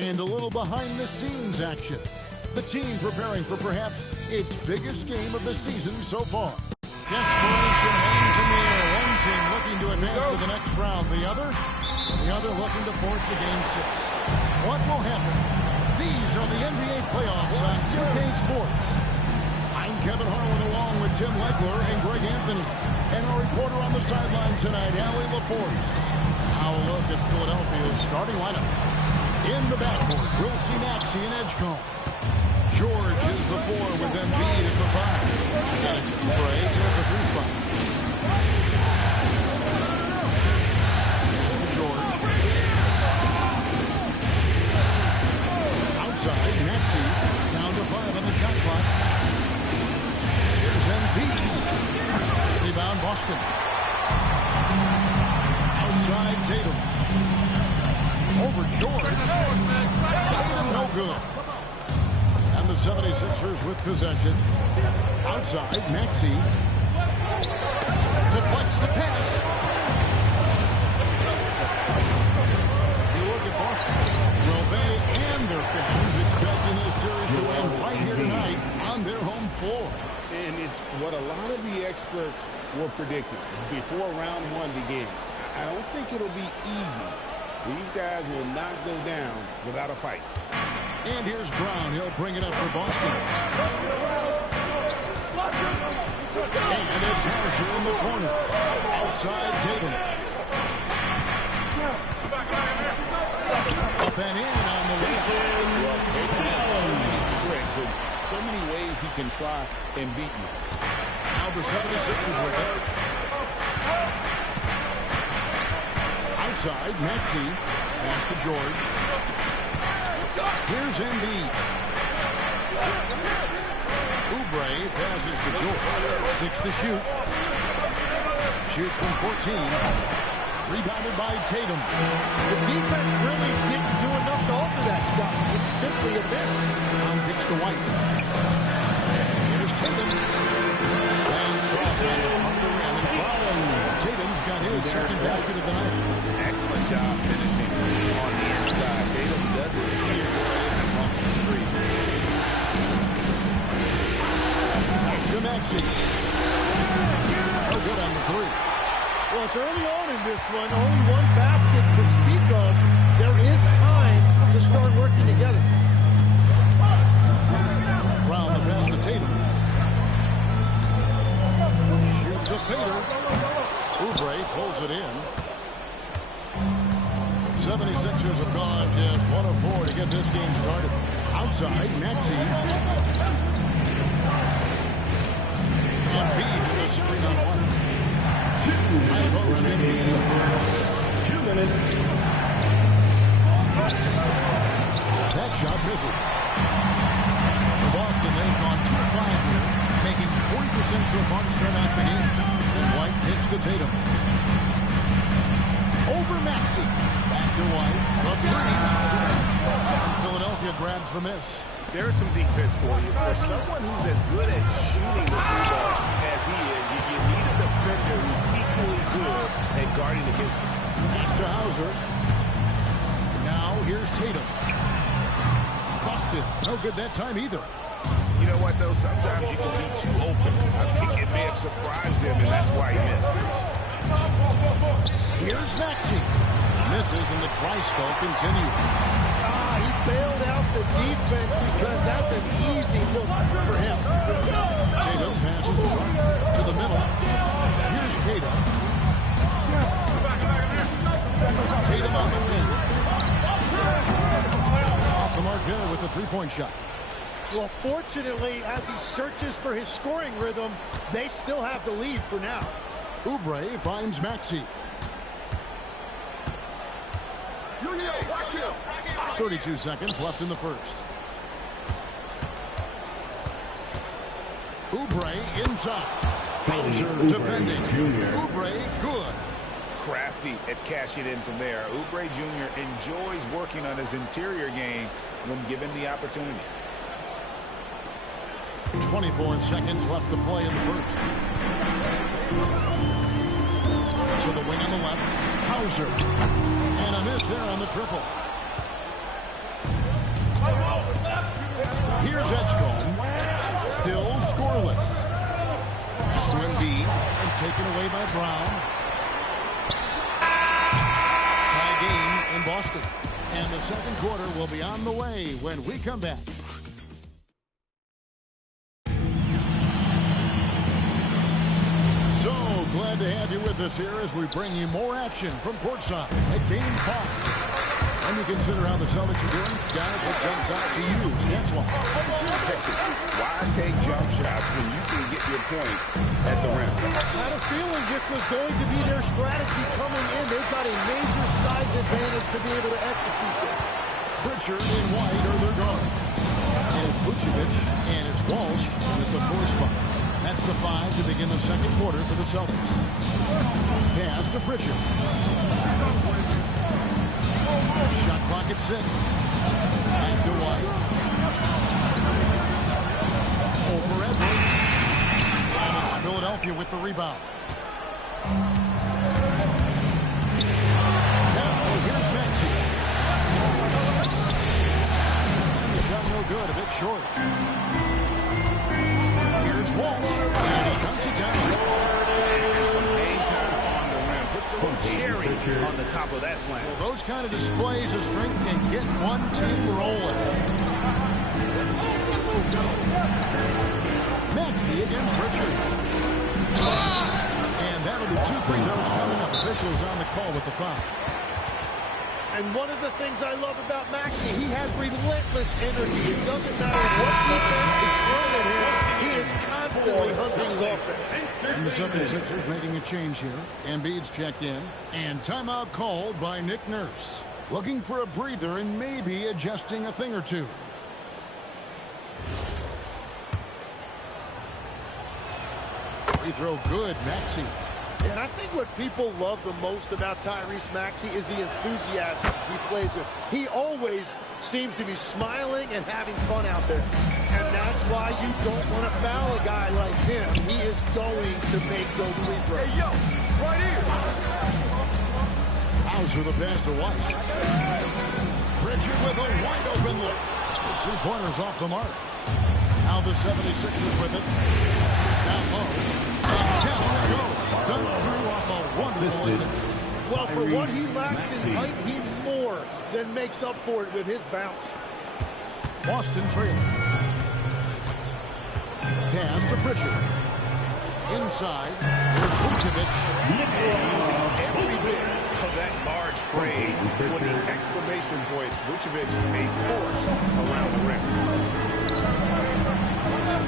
And a little behind-the-scenes action. The team preparing for perhaps its biggest game of the season so far. Desperation hangs in the air. One team looking to advance to the next round. The other looking to force a game 6. What will happen? These are the NBA playoffs on 2K Sports. I'm Kevin Harlan along with Tim Legler and Greg Anthony. And our reporter on the sideline tonight, Allie LaForce. Now a look at Philadelphia's starting lineup. In the backcourt, we'll see Maxey and Edgecombe. George is the 4 with Embiid at the 5. And it's Bray at the 3 spot. George. Outside, Maxey. Down to 5 on the shot clock. Here's Embiid. Rebound, Boston. Outside, Tatum. Over George. Tatum, no good. And the 76ers with possession. Outside, Maxey. Deflects the pass. You look at Boston. Well, they and their fans expecting this series to end right here tonight on their home floor. And it's what a lot of the experts were predicting before round 1 began. I don't think it'll be easy. These guys will not go down without a fight. And here's Brown. He'll bring it up for Boston. And it's Hauser in the corner. Outside Tatum. Up and in on the way. Well, Tatum has so many tricks and so many ways he can try and beat you. Now the 76ers with it. Outside, Maxey. Pass to George. Here's Embiid. Oubre passes to George. 6 to shoot. Shoots from 14. Rebounded by Tatum. The defense really didn't do enough to alter that shot. It's simply a miss. Brown kicks to White. Here's Tatum. And soft on the front of the rim and fouls. Tatum's got his second basket of the night. Excellent job finishing on the inside. Tatum doesn't fear the punch from 3. To Maxey. No good on the 3. Well, it's early on in this one. Only one basket to speak of. There is time to start working together. Brown the pass to Tatum. Shoots a fader. Oubre pulls it in. 76ers have gone just 1 of 4 to get this game started. Outside, Maxey. Embiid with a screen on White. High post Embiid. 2 minutes. That shot misses. For Boston, they've gone 2 of 5 here, making 40% so far to start out the game. Then White kicks to Tatum. Over Maxey. Back to White. The 3. And Philadelphia grabs the miss. There's some defense for you. For someone who's as good at shooting the ball as he is, you need a defender who's equally good at guarding against him. Keeps to Hauser. Now here's Tatum. Busted. No good that time either. You know what, though? Sometimes you can be too open. I think it may have surprised him, and that's why he missed. Here's Maxey. Misses, and the dry spell continues. He bailed out the defense because that's an easy look for him. Tatum passes to the middle. Here's Tatum. Tatum on the wing. Off the mark there with the three-point shot. Well, fortunately, as he searches for his scoring rhythm, they still have the lead for now. Oubre finds Maxey. 32 seconds left in the first. Oubre inside. Hauser defending. Oubre good. Crafty at cashing in from there. Oubre Jr. enjoys working on his interior game when given the opportunity. 24 seconds left to play in the first. So the wing on the left. Hauser. And a miss there on the triple. Here's Edgecombe. Still scoreless. Pass to Embiid and taken away by Brown. Tie game in Boston. And the second quarter will be on the way when we come back. So glad to have you with us here as we bring you more action from courtside at Game 5. And you consider how the Celtics are doing, guys, what jumps out to you? Stats one. Why take jump shots when you can get your points at the rim? I had a feeling this was going to be their strategy coming in. They've got a major size advantage to be able to execute this. Pritchard and White are their guards. And it's Vucevic and it's Walsh with the 4 spot. That's the 5 to begin the second quarter for the Celtics. Pass to Pritchard. Shot clock at 6. Back to White. Over Edwards. And it's Philadelphia with the rebound. Now here's Maxey. The shot no good, a bit short. Here's Walsh. And he comes it down. Some game time on the rim. Puts a little cherry on the top of that slam. Well, those kind of displays of strength can get one team rolling. Maxey against Pritchard. And that'll be 2 free throws coming up. Officials on the call with the foul. And one of the things I love about Maxey, he has relentless energy. It doesn't matter what defense is thrown at him. He is constantly hunting his offense. And the 76ers making a change here. Embiid's checked in. And timeout called by Nick Nurse. Looking for a breather and maybe adjusting a thing or two. Free throw good, Maxey. And I think what people love the most about Tyrese Maxey is the enthusiasm he plays with. He always seems to be smiling and having fun out there. And that's why you don't want to foul a guy like him. He is going to make those free throws. Hey, yo, right here. Hauser the pass to White. Pritchard with a wide open look. His 3-pointer's off the mark. Now the 76ers with it. Down low. And down it goes. Dunk through off a wonderful assist. Well, for what he lacks in height, he more than makes up for it with his bounce. Boston trailing. Pass to Pritchard. Inside. Here's Vucevic. Every bit of that large frame for the exclamation point. Vucevic a force around the rim.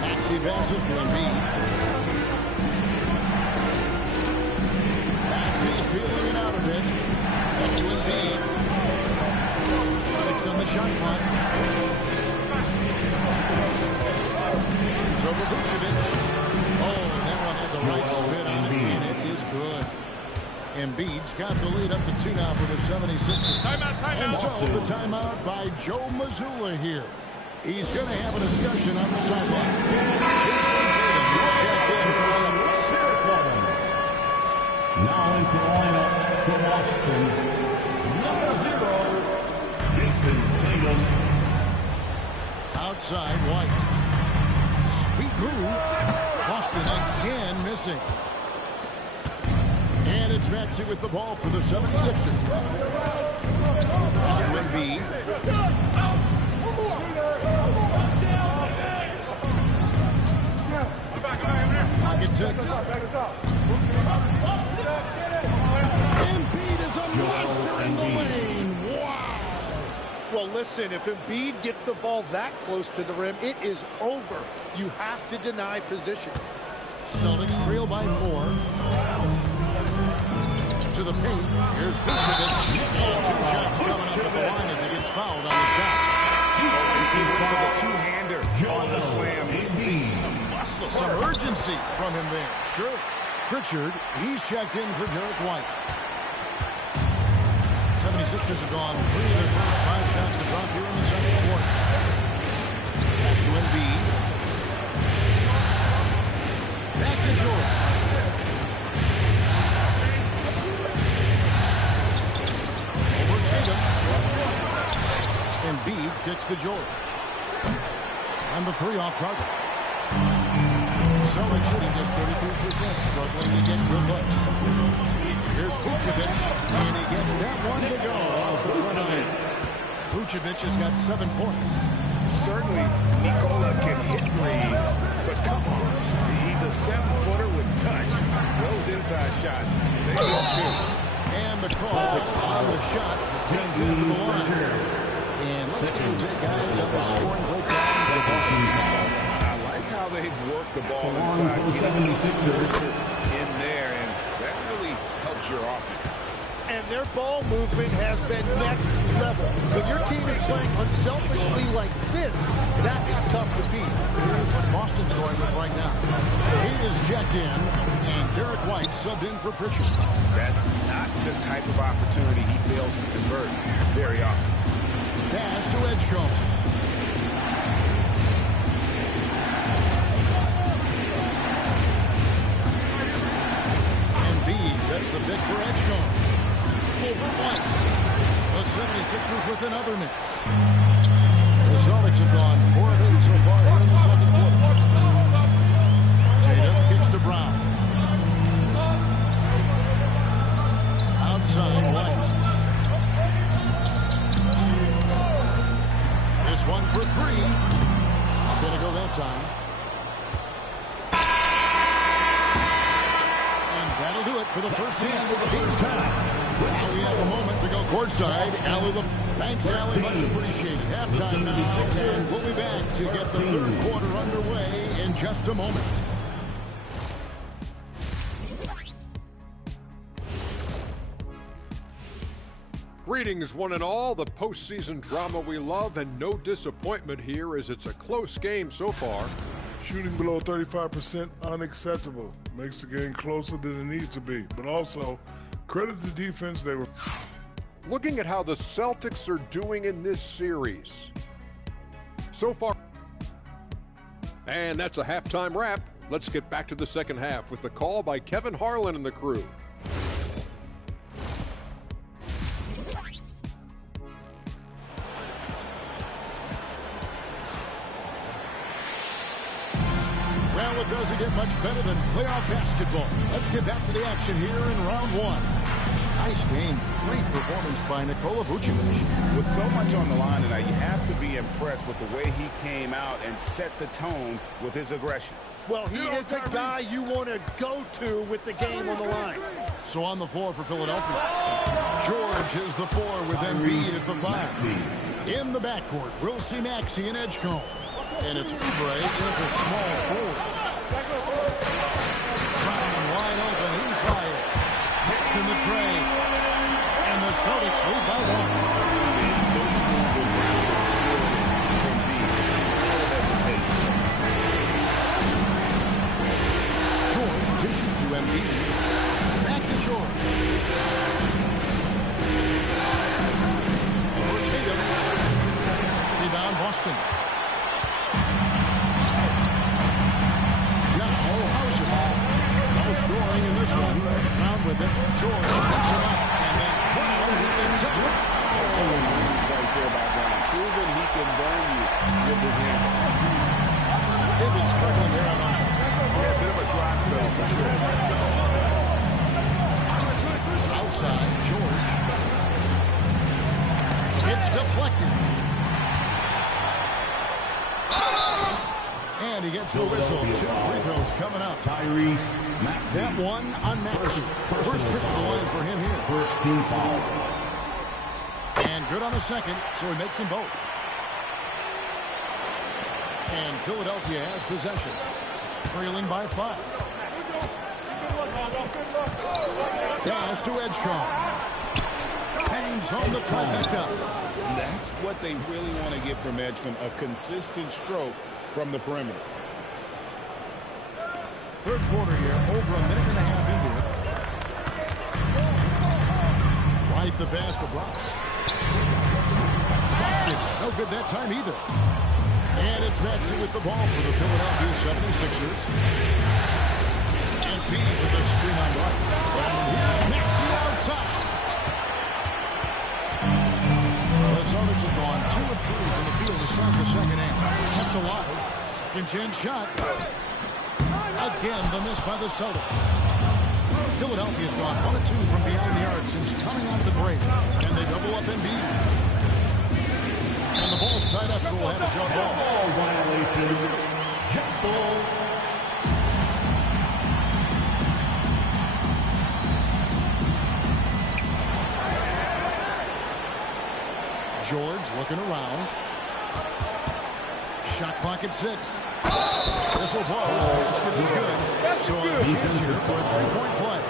Maxey passes to Embiid. Maxey's feeling it out a bit. Back to Embiid. 6 on the shot clock. Shoots over Vucevic. Oh, and that one had the right spin on it, and it is good. Embiid's got the lead up to 2 now for the 76ers. Timeout. And so the timeout by Joe Mazzulla here. He's going to have a discussion on the sideline. Jason Tatum is checked in for the 76ers. Now into the lineup for Boston, number 0, Jason Tatum. Outside, White. Sweet move. Boston again missing. And it's Maxey with the ball for the 76ers. Pass to Embiid. Pocket 6. Embiid is a monster in the lane. Wow. Well, listen, if Embiid gets the ball that close to the rim, it is over. You have to deny position. Celtics trail by 4. To the paint. Here's Vucevic. And 2 shots coming up at the line as he gets fouled on the shot. The two-hander on the slam. See some muscle. Some urgency from him there. Sure. Pritchard, he's checked in for Derek White. 76ers have gone 3 of their first 5 shots to drop here in the second quarter. Pass to Embiid. Back to Jordan. Over Tatum. Embiid gets to Jordan. And the three off target. Celtics shooting just 33%, struggling to get good looks. Here's Vucevic, and he gets that one to go off the front iron. Vucevic has got 7 points. Certainly, Nikola can hit threes, but come on. He's a 7-footer with touch. Those inside shots, they go too. And the call on the shot that sends him to the line. And let's go take guys on the scoring breakdown. I like how they've worked the ball inside, getting in there, and that really helps your offense. And their ball movement has been next level. When your team is playing unselfishly like this, that is tough to beat. Here's what Boston's going with right now. Heat is checked in, and Derek White subbed in for Pritchard. That's not the type of opportunity he fails to convert very often. Pass to Edgecombe. And Bees sets the pick for Edgecombe. Over White. The 76ers with another miss. The Celtics have gone 4 of 8 so far here in the second quarter. Tatum kicks to Brown. Outside White. This one for 3. Not going to go that time. And that'll do it for the first hand of the game time. Now we have a moment to go courtside. Allie, thanks, Allie. Much appreciated. Halftime now, and we'll be back to get the third quarter underway in just a moment. Greetings, one and all. The postseason drama we love, and no disappointment here as it's a close game so far. Shooting below 35% unacceptable. Makes the game closer than it needs to be. But also, credit the defense. They were Looking at how the Celtics are doing in this series so far. And that's a halftime wrap. Let's get back to the second half with the call by Kevin Harlan and the crew. Well, it doesn't get much better than playoff basketball. Let's get back to the action here in round 1. Nice game. Great performance by Nikola Vucevic. With so much on the line tonight, you have to be impressed with the way he came out and set the tone with his aggression. Well, he is a guy you want to go to with the game on the line. So on the floor for Philadelphia, George is the 4 with Embiid at the 5. In the backcourt, we'll see Maxey and Edgecombe. And it's Oubre into small forward. Brown wide open, he fires. Hits in the tray. And the Celtics lead by 1. It's so smooth with Brown is still Embiid. No hesitation. George dishes to Embiid. Back to George. Over Tatum. Rebound Boston. Scoring in this one. Brown with it. George picks him up. And then Brown with the top. Right there by Brown. Proving he can burn you with his hand. They've been struggling there on offense. Yeah, a bit of a dry spell for sure. Outside, George. It's deflected. And he gets the whistle. 2 free throws coming up. That one on Maxey. First trip to the line for him here. First team foul. And good on the second, so he makes them both. And Philadelphia has possession. Trailing by 5. Pass to Edgecombe. Hangs home the trifecta. That's what they really want to get from Edgecombe. A consistent stroke from the perimeter. Third quarter here, over a minute and a half into it. Right the pass to Ross. Busted. No good that time either. And it's Maxey with the ball for the Philadelphia 76ers. And B with the screen on right. And here's Maxey outside. The Celtics have gone 2 of 3 from the field. start the second half. Kept alive. Second chance shot. Again, the miss by the Celtics. Philadelphia's gone 1 of 2 from behind the arc since coming out of the break. And they double up Embiid. And the ball's tied up, so we'll have a jump ball. Ball violation. Jump ball. George looking around. Shot clock at 6. Whistle blows. Basket is good. So a chance here for a three-point play.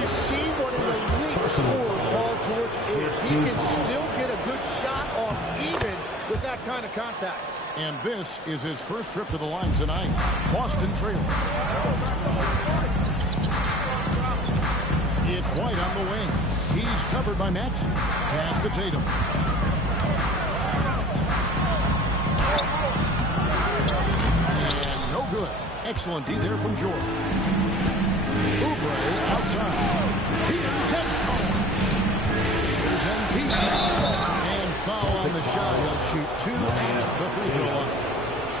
You see what an elite scorer Paul George is. He can still get a good shot off even with that kind of contact. And this is his first trip to the line tonight. Boston trails. It's White on the wing. He's covered by Maxey. Pass to Tatum. And no good. Excellent D there from Jordan. Oubre outside. Here's Hextall. Here's Embiid. And foul on the shot. He'll shoot 2 at the free throw line.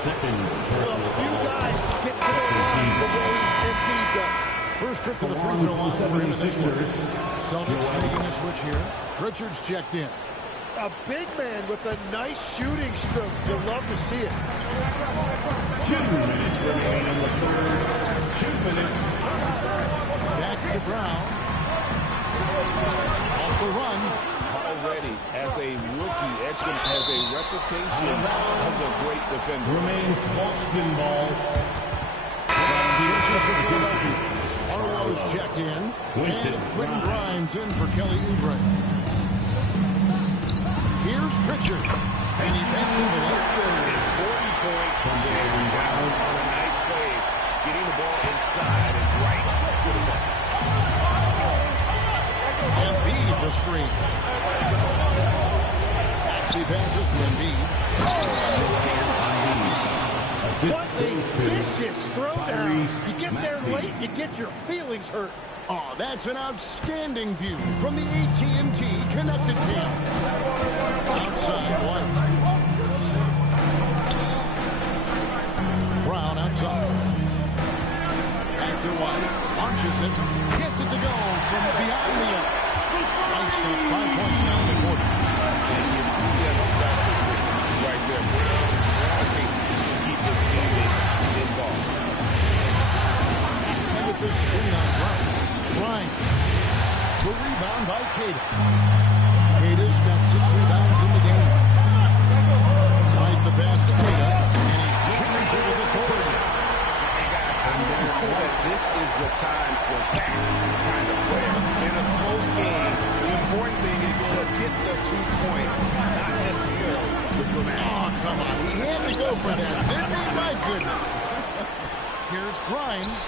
Well, few guys get to the line the way Embiid does. First trip to the free throw line for him in this one. Celtics making a switch here. Pritchard's checked in. A big man with a nice shooting stroke. You'll love to see it. 2 minutes remaining in the third. 2 minutes. Back to Brown. Off the run. Already, as a rookie, Edgecombe has a reputation as a great defender. Remains Boston ball. Arlo's checked in. And it's Quentin Grimes in for Kelly Oubre. Here's Pritchard. And he backs in the left. 40 points from there. Brown on a nice play, getting the ball inside and right to the bucket. Embiid the screen. Maxey passes to Embiid. What a vicious throwdown. You get there late, you get your feelings hurt. Oh, that's an outstanding view from the AT&T Connected Cam. Outside, White. Brown outside. Back to White. Launches it. Gets it to go from behind the arc. White's got 5 points now in the quarter. And you see that selfishness right there. Brown wanting to keep his teammates involved. With the screen on Brown. Bryant. The rebound by Cater. Cater's got 6 rebounds in the game. Right the pass to Cater. And he carries it with authority. And guys, I know that this is the time for that kind of player. In a close game, the important thing is to get the 2 points, not necessarily the dramatic. Oh, come on. He had to go for that, didn't he? My goodness. Here's Grimes.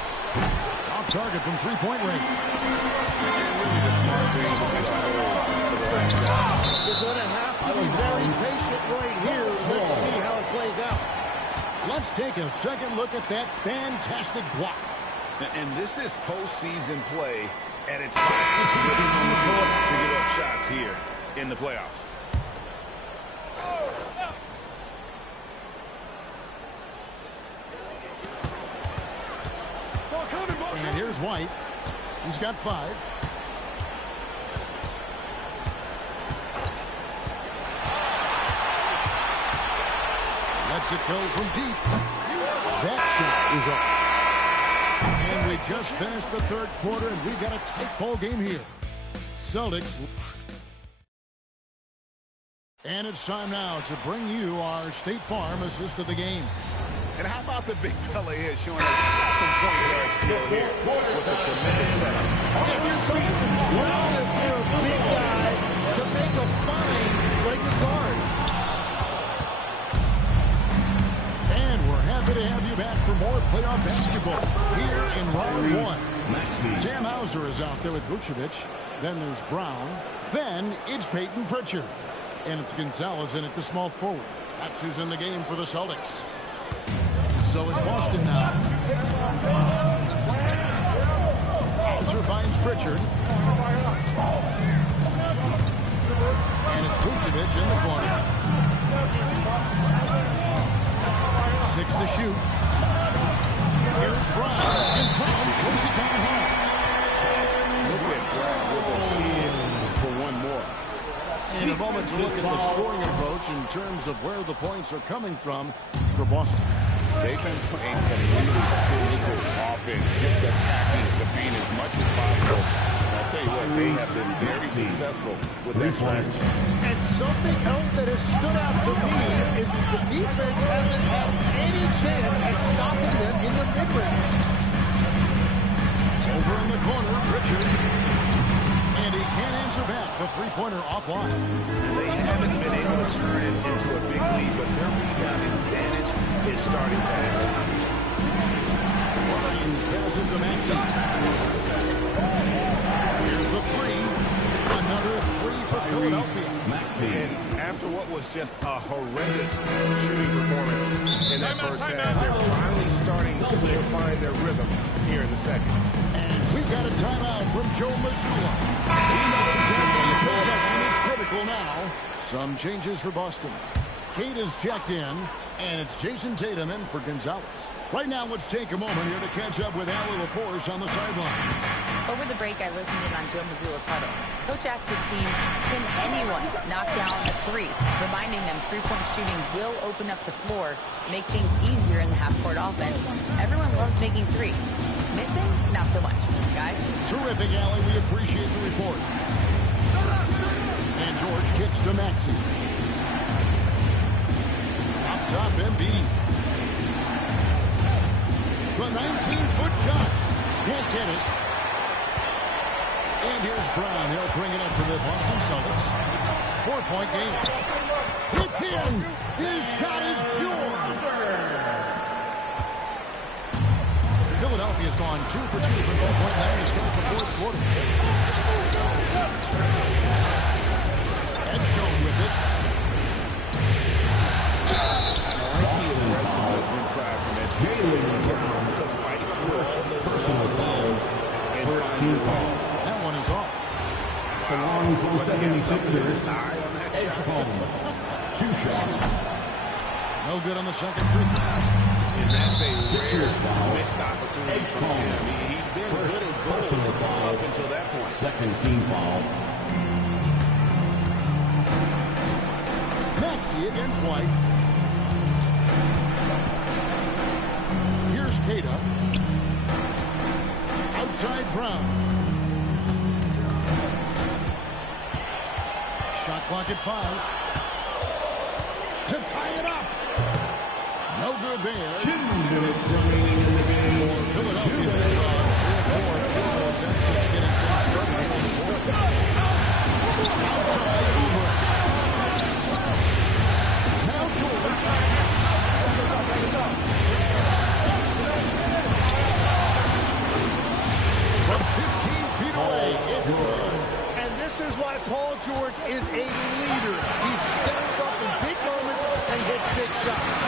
Off target from three-point range. Really the smart thing to do for the last guy. You're going to have to be very patient right here. Let's see how it plays out. Let's take a second look at that fantastic block. And this is postseason play at its finest. To give up shots here in the playoffs. And here's White. He's got 5. Lets it go from deep. That shot is up. And we just finished the third quarter, and we've got a tight ball game here. Celtics. And it's time now to bring you our State Farm assist of the game. And how about the big fella here showing us some point guard skill here with a tremendous setup. It's so impressive for a big guy to make a fine like a guard. And we're happy to have you back for more playoff basketball here in round 1. Sam Hauser is out there with Vucevic. Then there's Brown. Then it's Peyton Pritchard. And it's Gonzalez in at the small forward. That's who's in the game for the Celtics. So it's Boston now. Hauser finds Pritchard. And it's Vucevic in the corner. to shoot. Here's Brown. And Brown throws it down hard. Look at Brad with a chance for one more. In a moment to look at the scoring approach in terms of where the points are coming from for Boston. They've been playing some really physical offense, just attacking the paint as much as possible. I'll tell you what, they have been very successful with that strategy. And something else that has stood out to me is the defense hasn't had any chance at stopping them in the mid-range. Over in the corner, Richard. And he can't answer back. The three-pointer offline. And they haven't been able to turn it into a big lead, but their rebounding advantage is starting to happen. Williams passes to Maxey. Here's the three. Another three for Philadelphia. And after what was just a horrendous shooting performance in that first half, they're finally starting to find their rhythm here in the second. And we've got a timeout from Joe Mazzulla. He knows that the possession is critical now. Some changes for Boston. Kate is checked in, and it's Jason Tatum in for Gonzalez. Right now, let's take a moment here to catch up with Allie LaForce on the sideline. Over the break, I listened in on Joe Mazzulla's huddle. Coach asked his team, can anyone knock down a three? Reminding them three-point shooting will open up the floor, make things easier in the half-court offense. Everyone loves making threes. Missing? Not so much. Guys? Terrific, Allie. We appreciate the report. And George kicks to Maxey. Up top, Embiid. The 19-foot shot. Can't get it. And here's Brown. He'll bring it up for the Boston Celtics. 4-point game. It's in. His shot is pure. Philadelphia's gone 2 for 2 from 4.9 to start the fourth quarter. Edgestone with it. Aggressiveness inside from Edgestone. To fight through personal fouls and find the ball. That one is off. Belongs to the 76ers. Edgestone. 2 shots. No good on the second free throw. And that's a rare missed opportunity for him. I mean, he's been good as gold up until that point. Second team foul. Maxey against White. Here's Kata. Outside Brown. Shot clock at 5. To tie it up. No good there. 2 minutes remaining in the game. Philadelphia. 3-4. Celtics getting things started here in the fourth. Outside Uber. Now George. From 15 feet away, it's good. And this is why Paul George is a leader. He steps up in big moments and hits big shots.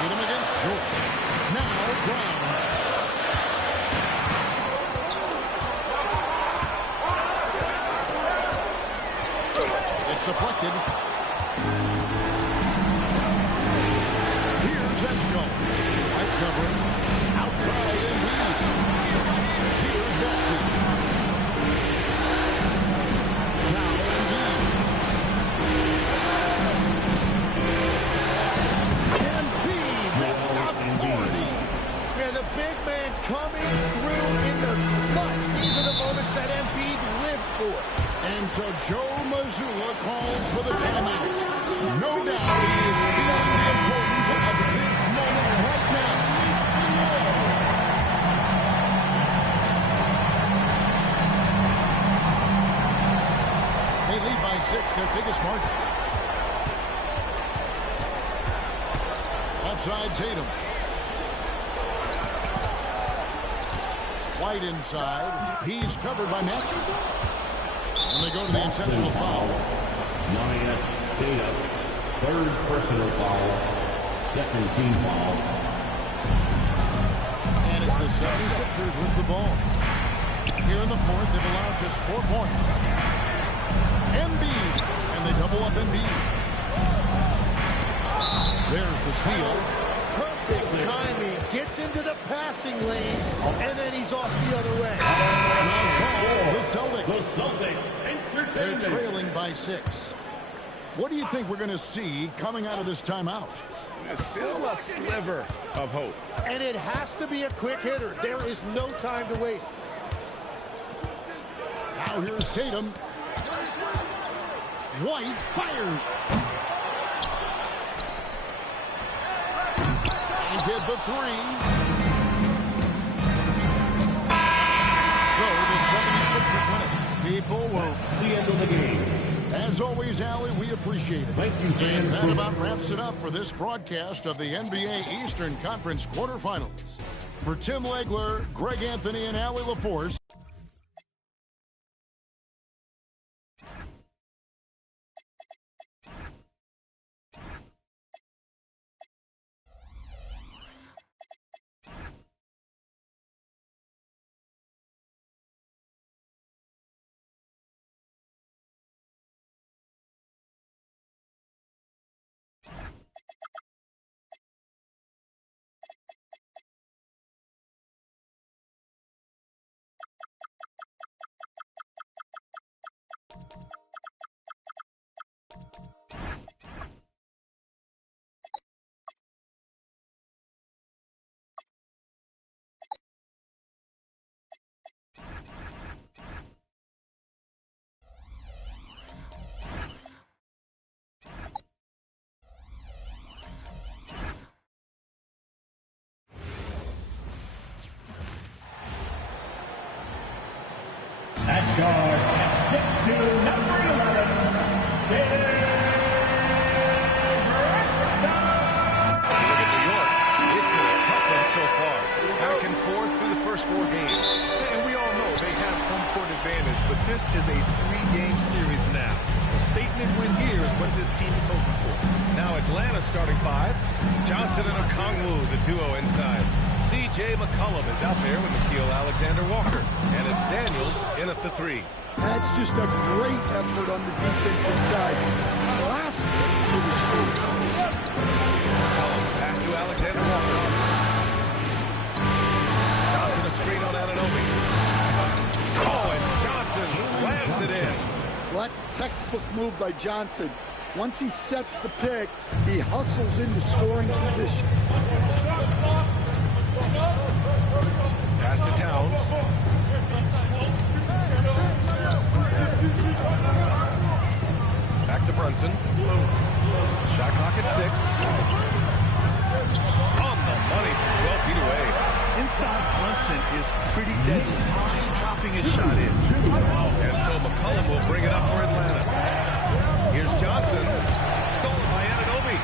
Tatum against George. Now Brown. It's deflected. Here's Edgestone. White covering. Outside and leads. Here's Maxey. Now Embiid. Embiid with authority. And the big man coming through in the clutch. These are the moments that Embiid lives for. And so Joe Mazzulla calls for the timeout. No doubt he is feeling the importance of this moment right now. They lead by 6, their biggest margin. Outside Tatum. White inside. He's covered by Maxey. And they go to the intentional foul. Nias Tatum. 3rd personal foul. 2nd team foul. And it's the 76ers with the ball. Here in the fourth, they've allowed just 4 points. Embiid. And they double up Embiid. There's the steal. Perfect timing. Gets into the passing lane, and then he's off the other way. The Celtics. They're Entertainment. trailing by 6. What do you think we're going to see coming out of this timeout? There's still a sliver of hope. And it has to be a quick hitter. There is no time to waste. Now here's Tatum. White fires. And hit the 3. So the 76ers win it. People will... The end of the game. As always, Allie, we appreciate it. Thank you, fans. And that about wraps it up for this broadcast of the NBA Eastern Conference quarterfinals. For Tim Legler, Greg Anthony, and Allie LaForce, At guard, at 6'2", number 11, Look at New York. It's been a tough one so far. Back and forth through the first 4 games. And we all know they have home court advantage, but this is a 3-game series now. A statement win here is what this team is hoping for. Now Atlanta starting 5. Johnson and Okongwu, the duo inside. C.J. McCollum is out there with Nickeil Alexander-Walker. And it's Daniels in at the 3. That's just a great effort on the defensive side. Last to the shoot. McCollum pass to Alexander-Walker. Johnson a screen on Anunoby. Oh, and Johnson slams it in. Well, that's a textbook move by Johnson. Once he sets the pick, he hustles into scoring position. Pass to Towns. Back to Brunson. Shot clock at 6. On the money from 12 feet away. Inside, Brunson is pretty deadly, just dropping his shot in. And so McCollum will bring it up for Atlanta. Here's Johnson. Stolen by Anunoby.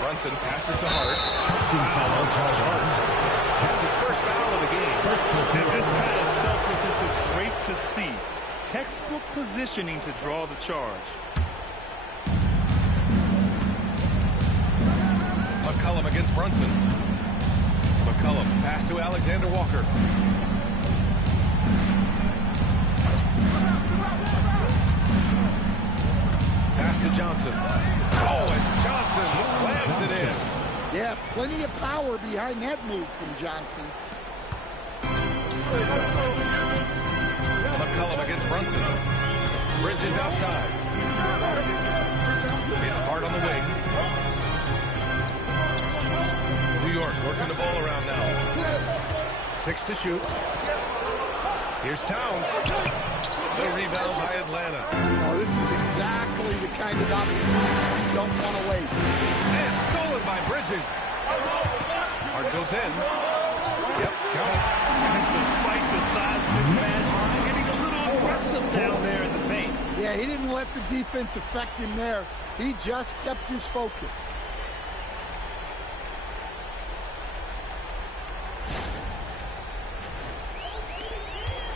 Brunson passes to Hart. Josh Hart. That's his first foul of the game. And this kind of selflessness is great to see. Textbook positioning to draw the charge. McCollum against Brunson. McCollum pass to Alexander Walker. Pass to Johnson. Oh, and Johnson slams it in. Yeah, plenty of power behind that move from Johnson. McCollum against Brunson. Bridges outside. It's Hart on the wing. New York working the ball around now. 6 to shoot. Here's Towns. The rebound by Atlanta. Oh, this is exactly the kind of opportunity you don't want to waste. And stolen by Bridges. Hart goes in. Yep, count it. And despite the size mismatch, getting a little aggressive down there in the paint. Yeah, he didn't let the defense affect him there. He just kept his focus.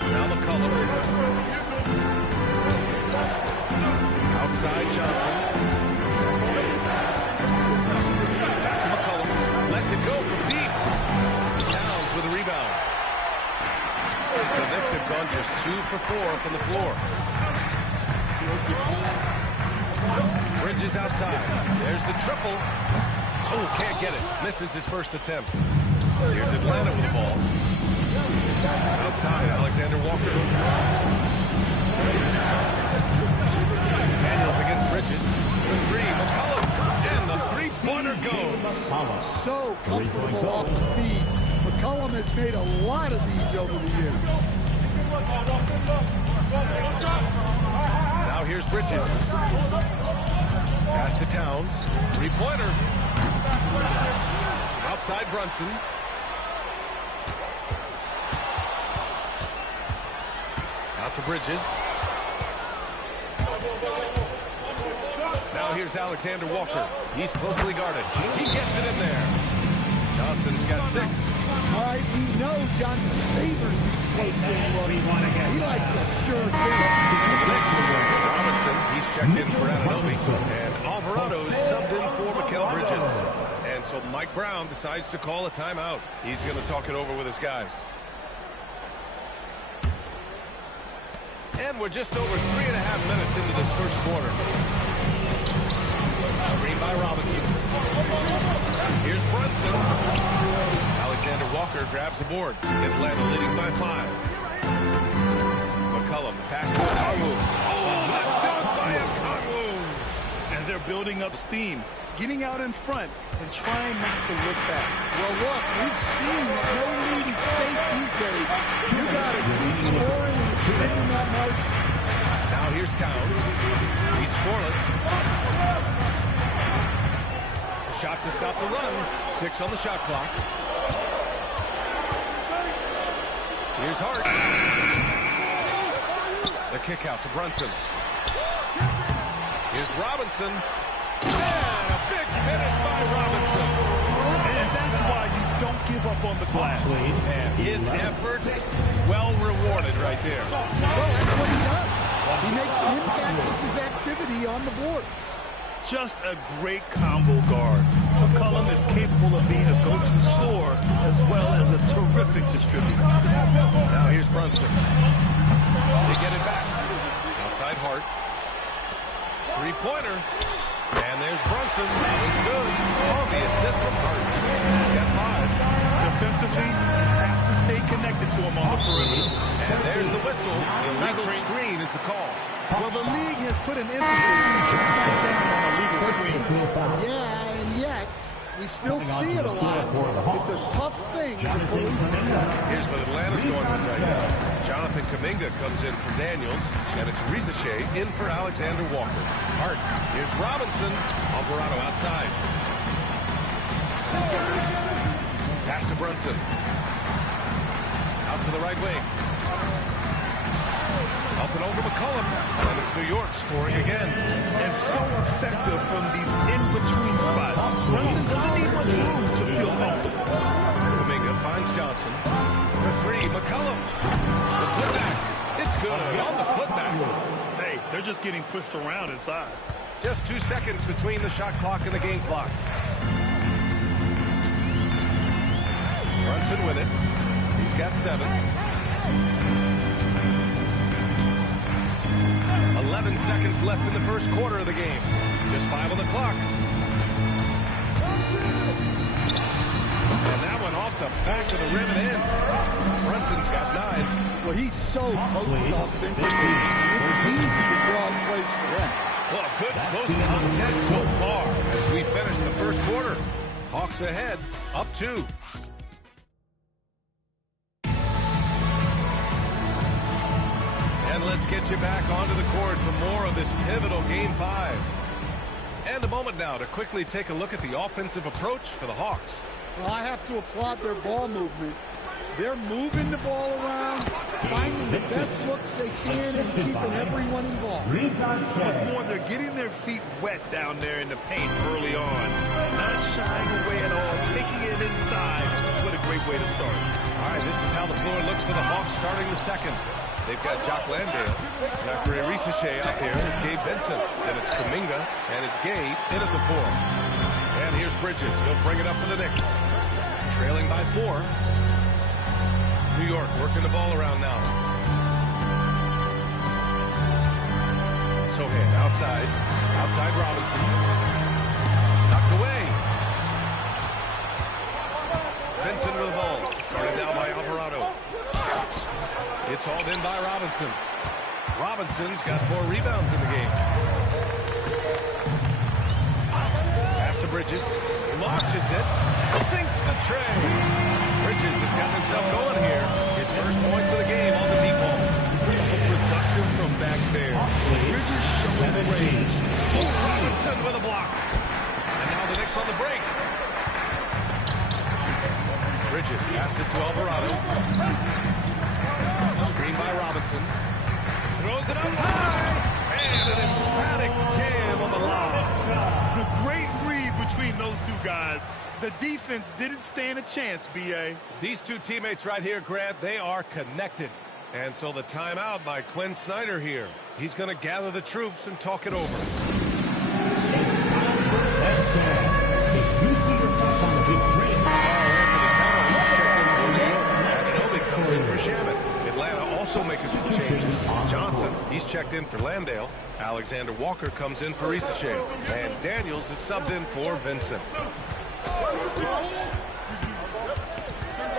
Now McCollum. Outside Johnson. Back to McCollum. Lets it go from deep. Towns with a rebound. The Knicks have gone just 2 for 4 from the floor. Bridges outside. There's the triple. Oh, can't get it. Misses his first attempt. Here's Atlanta with the ball. Outside, Alexander Walker. Daniels against Bridges. The three, McCollum, and the three-pointer goes. So comfortable off the feet. McCollum has made a lot of these over the years. Now here's Bridges. Pass to Towns. Three-pointer. Outside Brunson. Out to Bridges. Now here's Alexander Walker. He's closely guarded. He gets it in there. Johnson's got 6. All right, we know Johnson favors these close-in looks. He likes a sure thing. Robinson, he's checked in for Anunoby. And Alvarado's subbed in for Mikal Bridges. And so Mike Brown decides to call a timeout. He's going to talk it over with his guys. And we're just over 3.5 minutes into this first quarter. Screen by Robinson. Here's Brunson. Alexander Walker grabs the board. Atlanta leading by 5. McCollum, pass to Okongwu. Oh, that dunk by Okongwu. And they're building up steam, getting out in front and trying not to look back. Well, look, we've seen that no lead is safe these days. You got to keep scoring and extending that margin. Now here's Towns. He's scoreless. Shot to stop the run. 6 on the shot clock. Here's Hart. The kick out to Brunson. Here's Robinson. And a big finish by Robinson. And that's why you don't give up on the glass. And his efforts well rewarded right there. Well, that's what he does. He makes an impact with his activity on the board. Just a great combo guard. McCollum is capable of being a go-to scorer as well as a terrific distributor. Now here's Brunson. They get it back. Outside Hart. Three-pointer. And there's Brunson. It's good. Oh, the assist from Hart. He's got 5. Defensively, have to stay connected to him on the perimeter. And there's the whistle. Illegal screen is the call. Well, the league has put an emphasis right down on illegal screens. Yeah, and yet, we still see it a lot. It's a tough thing to police. Here's what Atlanta's going with right now. Jonathan Kuminga comes in for Daniels, and it's Rizachet in for Alexander Walker. Hart, here's Robinson. Alvarado outside. Pass to Brunson. Out to the right wing. Up and over McCollum. And it's New York scoring again. And so effective from these in-between spots. Brunson doesn't need much room to feel comfortable. Kuminga finds Johnson. For 3, McCollum. The putback. It's good on the putback. Hey, they're just getting pushed around inside. Just 2 seconds between the shot clock and the game clock. Brunson with it. He's got 7. 11 seconds left in the first quarter of the game. Just 5 on the clock. And that one off the back of the rim and in. Brunson's got 9. Well, he's so potent offensively. It's easy to draw plays for them. Well, good close contest so far as we finish the first quarter. Hawks ahead, up 2. And let's get you back onto the court for more of this pivotal Game 5. And a moment now to quickly take a look at the offensive approach for the Hawks. Well, I have to applaud their ball movement. They're moving the ball around, finding the best looks they can, and keeping everyone involved. What's more, they're getting their feet wet down there in the paint early on. Not shying away at all, taking it inside. What a great way to start. All right, this is how the floor looks for the Hawks starting the second. They've got Jock Landale, Zachary Rizachet out there, and Gabe Vincent. Then it's Kuminga, and it's Gay in at the 4. And here's Bridges. He'll bring it up for the Knicks. Trailing by 4. New York working the ball around now. Sohan outside. Outside Robinson. Knocked away. Vincent with the ball. Guarded down by Alvarado. It's hauled in by Robinson. Robinson's got 4 rebounds in the game. Pass to Bridges. Launches it. Sinks the tray. Bridges has gotten himself going here. His first points of the game on the deep ball. Productive from back there. Bridges showing the range. Robinson with a block. And now the Knicks on the break. Bridges passes to Alvarado. Screen by Robinson. Throws it up high. And an emphatic jam on the lob. The great read between those two guys. The defense didn't stand a chance, B.A. These two teammates right here, Grant, they are connected. And so the timeout by Quinn Snyder here. He's going to gather the troops and talk it over. Comes in for Shamit. Atlanta also making some changes. Johnson, he's checked in for Landale. Alexander Walker comes in for Risache. And Daniels is subbed in for Vincent.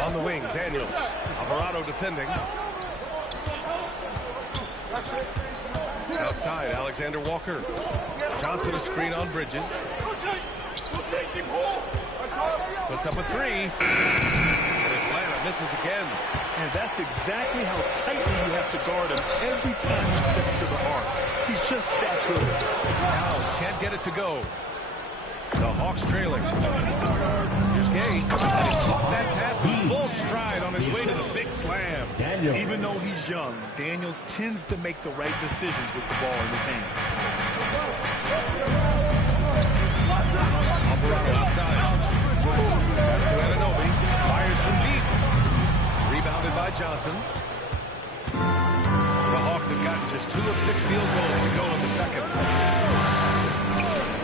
On the wing, Daniels. Alvarado defending. Outside, Alexander Walker. Johnson a screen on Bridges. Puts up a 3. And Atlanta misses again. And that's exactly how tightly you have to guard him every time he steps to the arc. He's just that good. Towns can't get it to go. The Hawks trailing. Here's Gay. And he took that pass in full stride on his way to the big slam. Even though he's young, Daniels tends to make the right decisions with the ball in his hands. Alvarado outside. Pass to Anunoby. Fires from deep. Rebounded by Johnson. The Hawks have gotten just 2 of 6 field goals to go in the second.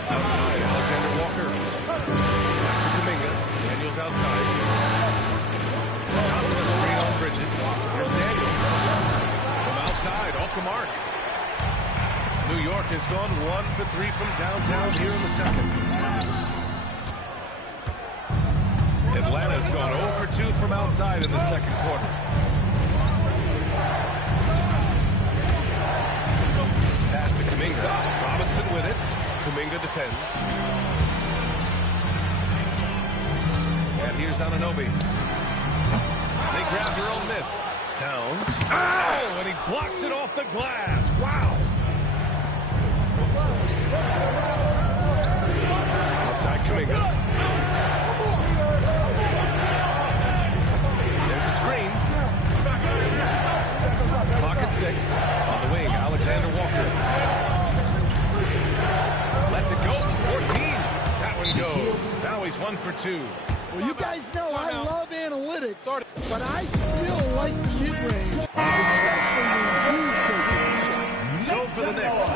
Outside, Alexander Walker. Back to Kuminga. Daniels outside. Johnson a screen on Bridges. Here's Daniels. From outside, off the mark. New York has gone 1 for 3 from downtown here in the second. Atlanta's gone 0 for 2 from outside in the second quarter. Pass to Kuminga. Robinson with it. Kuminga defends. And here's Anunoby. They grab their own miss. Towns. Oh, and he blocks it off the glass. Wow. Outside Kuminga. Screen. Clock at 6. On the wing, Alexander Walker. Lets it go from 14. That one goes. Now he's 1 for 2. Well, you guys know I love analytics, but I still like the mid-range, especially when he's taking a shot. So for the Knicks,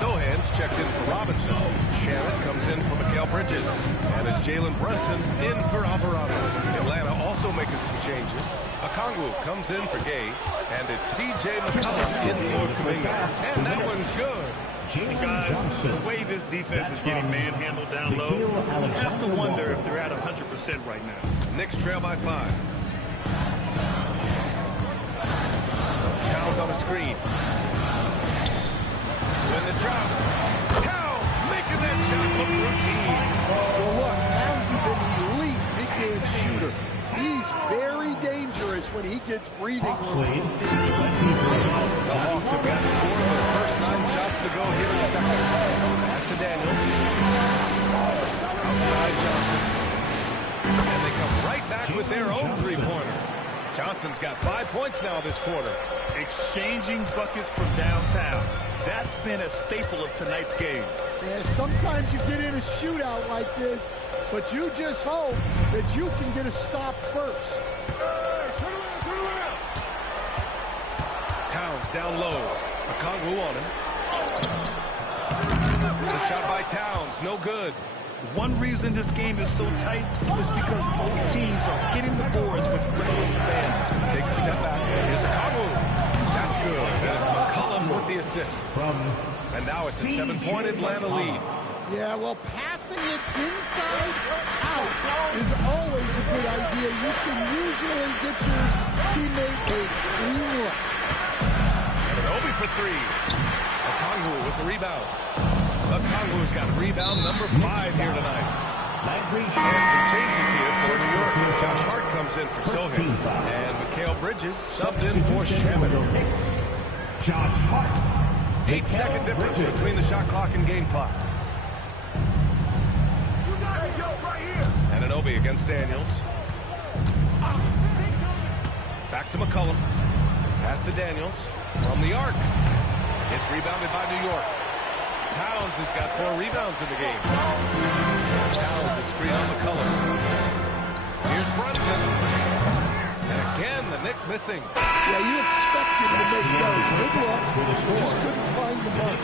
Sohan's checked in for Robinson. Shannon comes in for Mikal Bridges. And it's Jalen Brunson in for Alvarado. Atlanta also making some changes. Okongwu comes in for Gay. And it's C.J. McCollum in for Kuminga. And that one's good. Guys, the way this defense is getting manhandled down low, you have to wonder if they're at 100% right now. Knicks trail by 5. Towns on a screen. Win the drop. Towns making that shot look routine. Well, look, Towns is an elite big-man shooter. He's very dangerous when he gets breathing room. The Hawks have gotten 4 of their first 9 shots to go here in the second. Pass to Daniels. Outside Johnson. And they come right back with their own three-pointer. Johnson's got 5 points now this quarter. Exchanging buckets from downtown. That's been a staple of tonight's game. Yeah, sometimes you get in a shootout like this, but you just hope that you can get a stop first. Towns down low. Okongwu on him. The shot by Towns, no good. One reason this game is so tight is because both teams are hitting the boards with reckless abandon. Takes a step back. Here's Okongwu. That's good. And it's McCollum with the assist. From And now it's a 7-point Atlanta lead. Yeah, well, passing it inside out is always a good idea. You can usually get your teammate a clean look. And Obi for three. Okongwu with the rebound. Okongwu's got rebound number 5 here tonight. And some changes here for New York. Josh Hart comes in for Sohan. And Mikal Bridges subbed in for Shaman. Josh Hart. 8-second difference between the shot clock and game clock. And an Obi against Daniels. Back to McCollum. Pass to Daniels from the arc. It's rebounded by New York. Towns has got 4 rebounds in the game. Towns is screen on McCollum. Here's Brunson. And again, the Knicks missing. Yeah, you expect him to make those. Good luck. Just couldn't find the mark.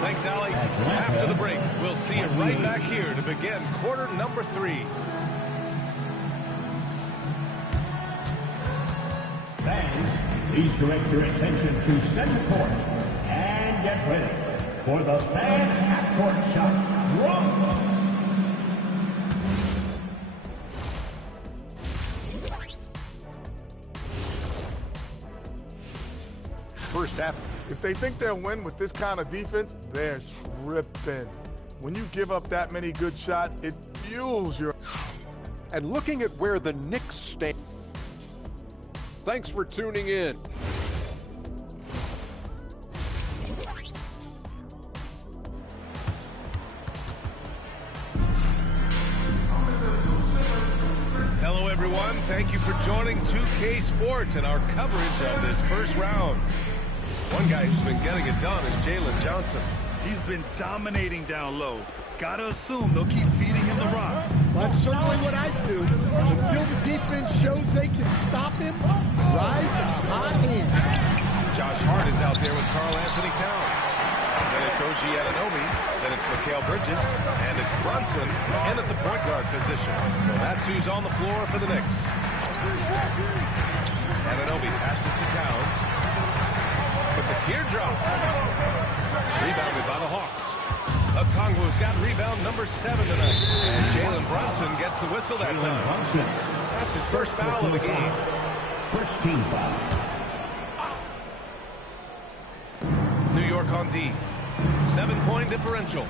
Thanks, Allie. After the break, we'll see you right back here to begin quarter number 3. Fans, please direct your attention to center court and get ready for the fan half-court shot. Run! First half. If they think they'll win with this kind of defense, they're tripping. When you give up that many good shots, it fuels your... And looking at where the Knicks stand. Thanks for tuning in. Hello, everyone. Thank you for joining 2K Sports and our coverage of this first round. One guy who's been getting it done is Jalen Johnson. He's been dominating down low. Gotta assume they'll keep feeding him the rock. That's certainly what I'd do. Until the defense shows they can stop him, ride the hot hand. Josh Hart is out there with Karl Anthony Towns. Then it's OG Anunoby. Then it's Mikal Bridges. And it's Brunson in at the point guard position. So that's who's on the floor for the Knicks. Anunoby passes to Towns. With the teardrop. Rebounded by the Hawks. Okongwu's got rebound number 7 tonight. And Jalen Brunson gets the whistle that time. That's his first foul of the game. First team foul. New York on D. 7-point differential.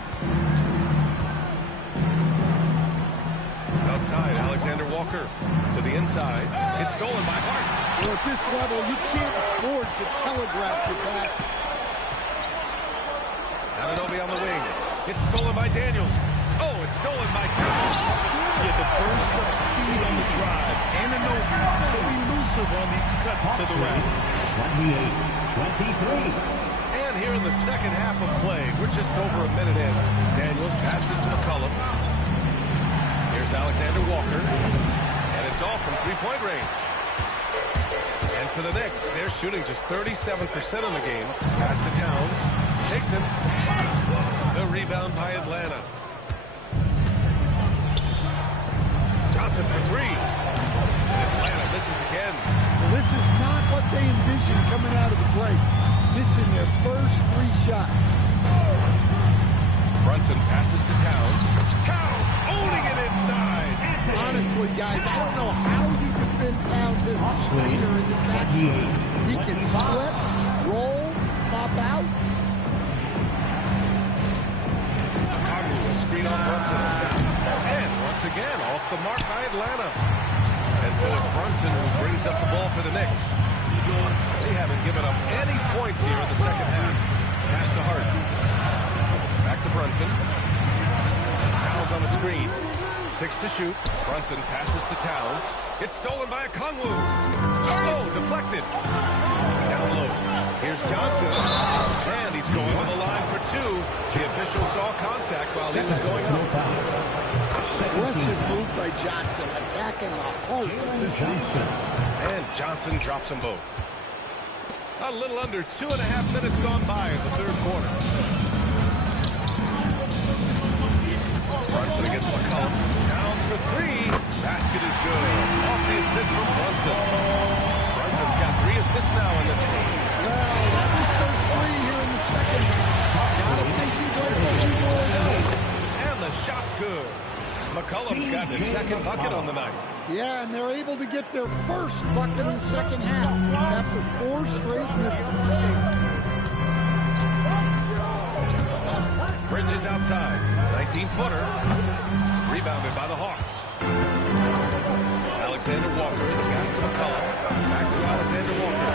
Outside, Alexander Walker to the inside. It's stolen by Hart. Well, at this level, you can't afford to telegraph your pass. Anunoby on the wing. It's stolen by Daniels. Oh, it's stolen by Towns. Yeah, the burst of speed on the drive. Anunoby so elusive on these cuts to the rim. 28-23. And here in the second half of play, we're just over a minute in. Daniels passes to McCollum. Here's Alexander Walker. And it's all from three-point range. And for the Knicks, they're shooting just 37% in the game. Pass to Towns. Takes him. The rebound by Atlanta. Johnson for three. And Atlanta misses again. Well, this is not what they envisioned coming out of the break. Missing their first 3 shots. Brunson passes to Towns. Towns owning it inside. Honestly, guys, I don't know how you defend Towns as a screener in this action. He can slip, roll, pop out. Screen on Brunson. And once again, off the mark by Atlanta. And so it's Brunson who brings up the ball for the Knicks. They haven't given up any points here in the second half. Pass to Hart. Back to Brunson. Towns on the screen. 6 to shoot. Brunson passes to Towns. It's stolen by Okongwu. Oh, deflected. Down low. Here's Johnson. And he's going to the line for 2. The official saw contact while he was going up. Aggressive move by Johnson, attacking the heart of this defense. And Johnson drops them both. A little under 2.5 minutes gone by in the third quarter. Brunson against McCollum. Towns for 3. Basket is good. Off the assist from Brunson. Brunson's got 3 assists now in this game. Well, that's his first 3 here in the second the second bucket on the night. Yeah, and they're able to get their first bucket in the second half after 4 straight misses. Bridges outside. 19-footer. Rebounded by the Hawks. Alexander Walker. The pass to McCollum. Back to Alexander Walker.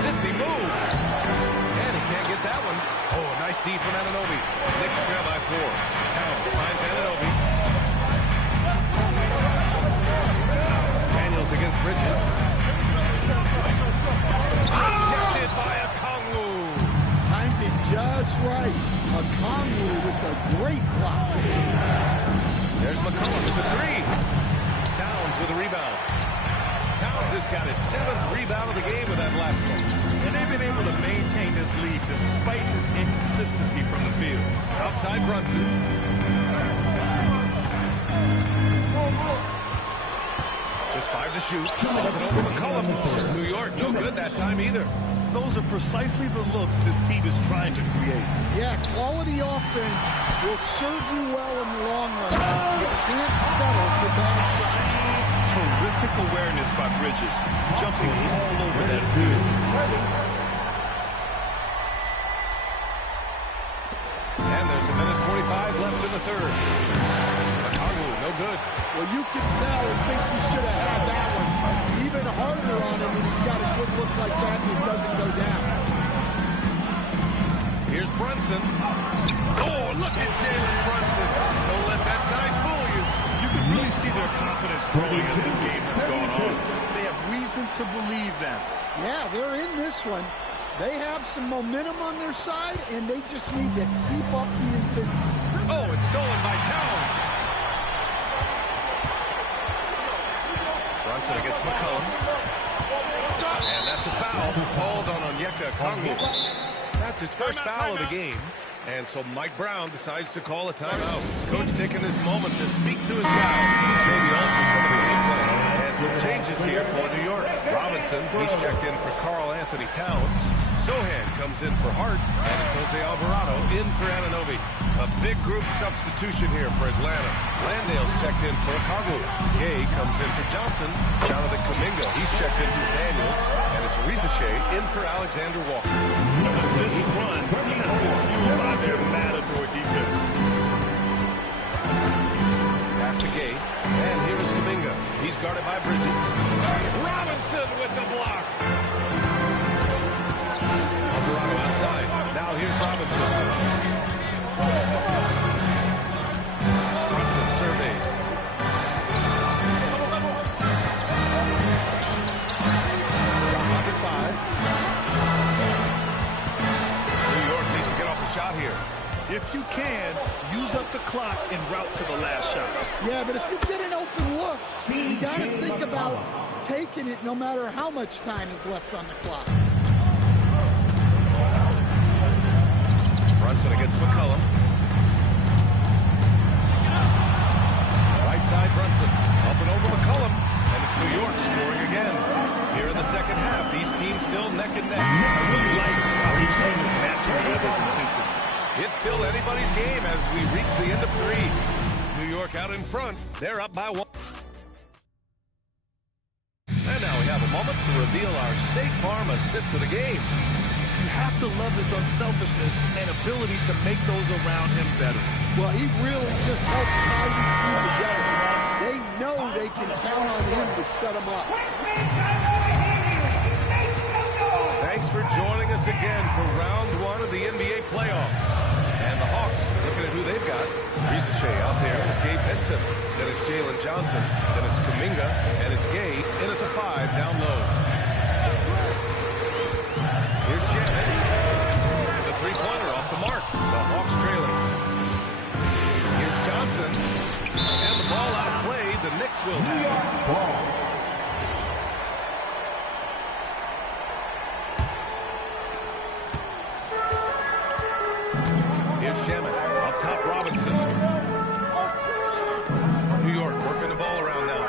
50 move. And he can't get that one. Oh, nice D from Anunoby. Knicks trail by 4. Towns finds Anunoby. Daniels against Bridges. Intercepted by Okongwu. Timed it just right. Okongwu with a great block. There's McCollum with the 3. Towns with a rebound. Towns has got his 7th rebound of the game with that last one. And they've been able to maintain this lead despite his inconsistency from the field. Outside Brunson. Just 5 to shoot. Over McCollum. New York, no good that time either. Those are precisely the looks this team is trying to create. Yeah, quality offense will serve you well in the long run. You can't settle for bad shots. Terrific awareness by Bridges, jumping all over that field. And there's a minute 45 left in the third. Okongwu, no good. Well, you can tell he thinks he should have had that one. Even harder on him when he's got a good look like that and it doesn't go down. Here's Brunson. Oh, look at Jalen Brunson. Don't let that size fool you. You can really see their confidence growing as this game has gone on. They have reason to believe that. Yeah, they're in this one. They have some momentum on their side, and they just need to keep up the intensity. Oh, it's stolen by Towns. Brunson against McCollum. And that's a foul called on Onyeka Okongwu. That's his first foul of the game. And so Mike Brown decides to call a timeout. Coach taking this moment to speak to his guys, maybe alter some of the gameplay. And some changes here for New York. Robinson, he's checked in for Karl Anthony Towns. Sohan comes in for Hart, and it's Jose Alvarado in for Anunoby. A big group substitution here for Atlanta. Landale's checked in for Okongwu. Gay comes in for Johnson. Jonathan Kuminga, he's checked in for Daniels. And it's Rizichet in for Alexander Walker. This run has been fueled by their matador defense. Pass to Gay. And here is Kuminga. He's guarded by Bridges. Robinson with the block. Alvarado outside. Now here's Robinson. Brunson surveys. Shot clock at 5. New York needs to get off the shot here. If you can, use up the clock en route to the last shot. Yeah, but if you get an open look, you got to think about taking it no matter how much time is left on the clock. Brunson against McCollum. Right side Brunson. Up and over McCollum. And it's New York scoring again. Here in the second half, these teams still neck and neck. I really like how each team is matching the other's intensity. It's still anybody's game as we reach the end of 3. New York out in front. They're up by 1. And now we have a moment to reveal our State Farm assist of the game. You have to love his unselfishness and ability to make those around him better. Well, he really just helps tie this team together. They know they can count on him to set them up. Thanks for joining us again for round 1 of the NBA playoffs. And the Hawks, looking at who they've got. Rizichet out there with Gabe Vincent. Then it's Jalen Johnson. Then it's Kuminga. And it's Gay in at the 5 down low. Here's Shannon. The three-pointer off the mark. The Hawks trailing. Here's Johnson. And the ball out of play. The Knicks will have it. Here's Shaman. Up top, Robinson. New York working the ball around now.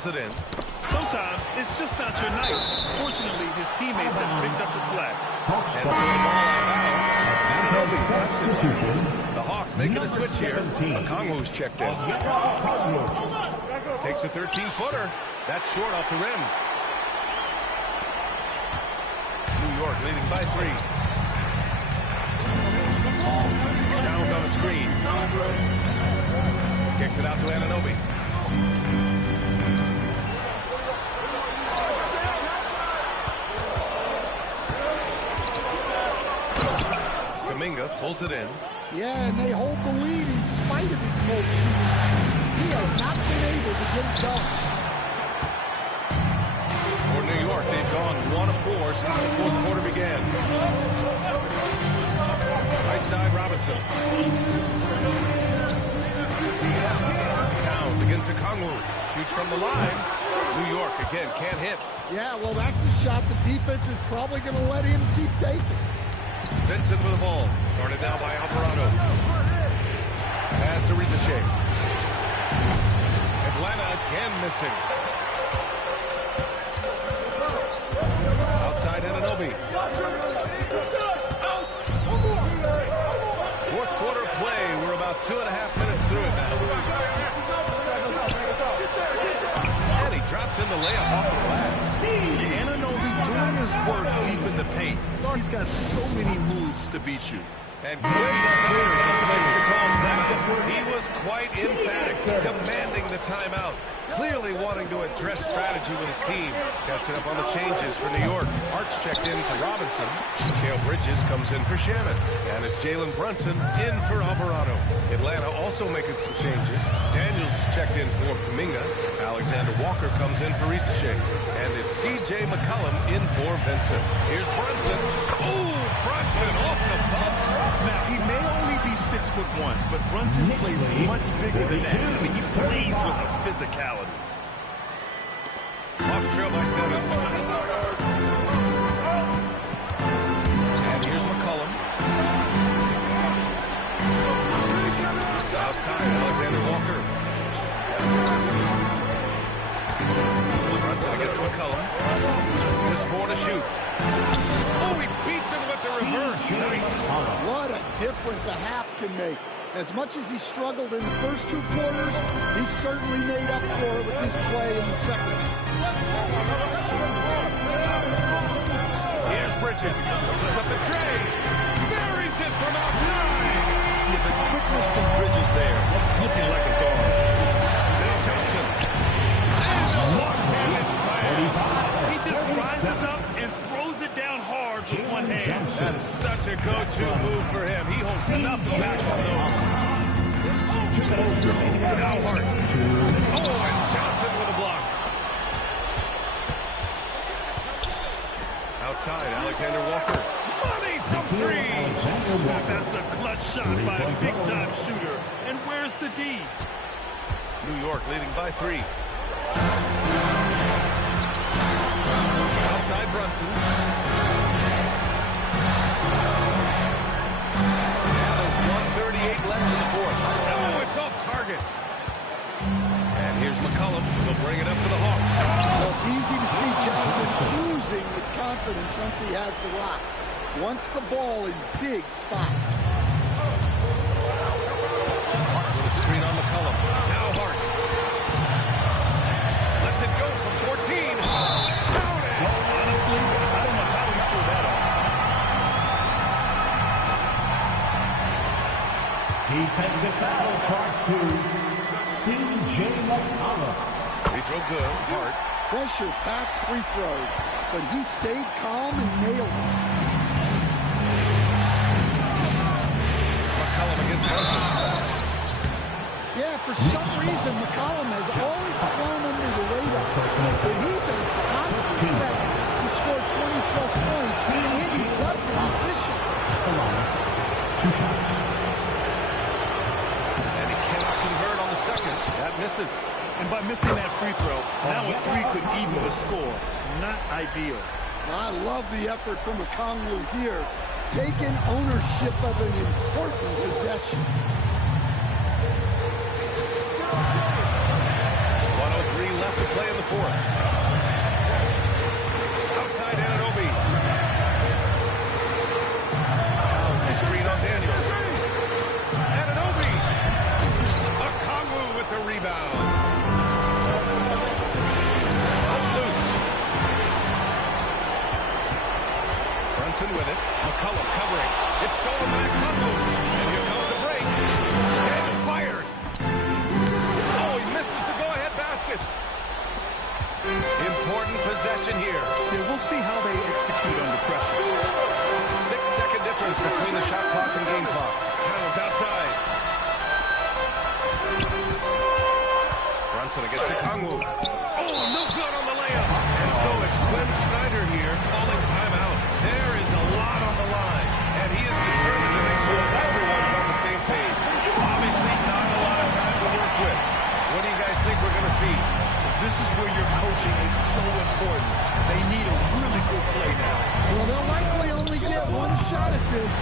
pulls it in. Sometimes it's just not your night. Fortunately, his teammates have picked up the slack. And so the ball out of bounds. Anunoby tucks it back. The Hawks making a switch here. Okongwu's checked in. Takes a 13-footer. That's short off the rim. New York leading by 3. Downs on the screen. Kicks it out to Anunoby. Kuminga pulls it in. Yeah, and they hold the lead in spite of his cold shooting. He has not been able to get it done. For New York, they've gone 1 of 4 since the fourth quarter began. Right side, Robinson. Towns against Okongwu. Shoots from the line. New York, again, can't hit. Yeah, well, that's a shot the defense is probably going to let him keep taking. Vincent with the ball. Guarded now by Alvarado. Pass to Ricochet. Atlanta again missing. Outside Anunoby. Fourth quarter play. We're about 2.5 minutes through it now. And he drops in the layup off the glass. Anunoby doing his work deep in the paint. He's got so many moves to beat you. And Quinn Snyder decides to call timeout. He was quite emphatic, demanding the timeout. Clearly wanting to address strategy with his team. Catching up on the changes for New York. Hart's checked in for Robinson. Mikal Bridges comes in for Shannon. And it's Jalen Brunson in for Alvarado. Atlanta also making some changes. Daniels checked in for Kuminga. Alexander Walker comes in for Ricochet. And it's C.J. McCollum in for Vincent. Here's Brunson. Oh, Brunson off the bump. Now, he may only be 6'1", but Brunson plays much bigger than that. I mean, he plays with a physicality. Hawks trail by 7. And here's McCollum. Outside, Alexander Walker. Brunson against McCollum. Just 4 to shoot. Oh, he beats him with the reverse. Nice. What a difference a half can make. As much as he struggled in the first 2 quarters, he certainly made up for it with his play in the second. Here's Bridges. Opens up the tray. Buries it from outside. Yeah, the quickness from Bridges there, looking like a guard. Bill Johnson. And a one-handed slam. He just rises up and throws it down hard with one hand. That is such a go-to move for him. He holds nothing back on those. Now Hart. Oh, and Johnson with a block. Outside, Alexander Walker. Money from 3. That's a clutch shot by a big-time shooter. And where's the D? New York leading by 3. Outside Brunson. And there's 1:38 left in the fourth. Oh, it's off target. And here's McCollum. He'll bring it up for the Hawks. Well, it's easy to see Johnson losing with confidence once he has the rock. Wants the ball in big spots. Hart with a screen on McCollum. Now Hart. Lets it go from 14. Count it. Honestly, I don't know how he pulled that off. Defensive foul charge to C.J. McCollum. Free throw good. Hart. Pressure-packed free throws, but he stayed calm and nailed it. McCollum against Brunson. Yeah, for some reason, McCollum has always flown under the radar, but he's a constant threat to score 20-plus points, and he does it efficiently. 2 shots. And he cannot convert on the second. That misses. And by missing that free throw, now a 3 could even the score. Not ideal. I love the effort from Okongwu here, taking ownership of an important possession. 1:03 left to play in the fourth. Outside Anunoby. The screen on Daniels. Anunoby. Okongwu with the rebound. Loose. Brunson with it. McCollum covering. It's stolen by Okongwu. And here comes the break. And it fires. Oh, he misses the go-ahead basket. Important possession here. Yeah, we'll see how they execute under pressure. 6-second difference between the shot clock and game clock. Towns outside. Brunson against Okongwu. Oh, no good on the layup. And so it's Quinn Snyder here calling timeout. There is a lot on the line, and he is determined to make sure everyone's on the same page. Obviously not a lot of time to work with. What do you guys think we're going to see? This is where your coaching is so important. They need a really good play now. Well, they'll likely only get one shot at this.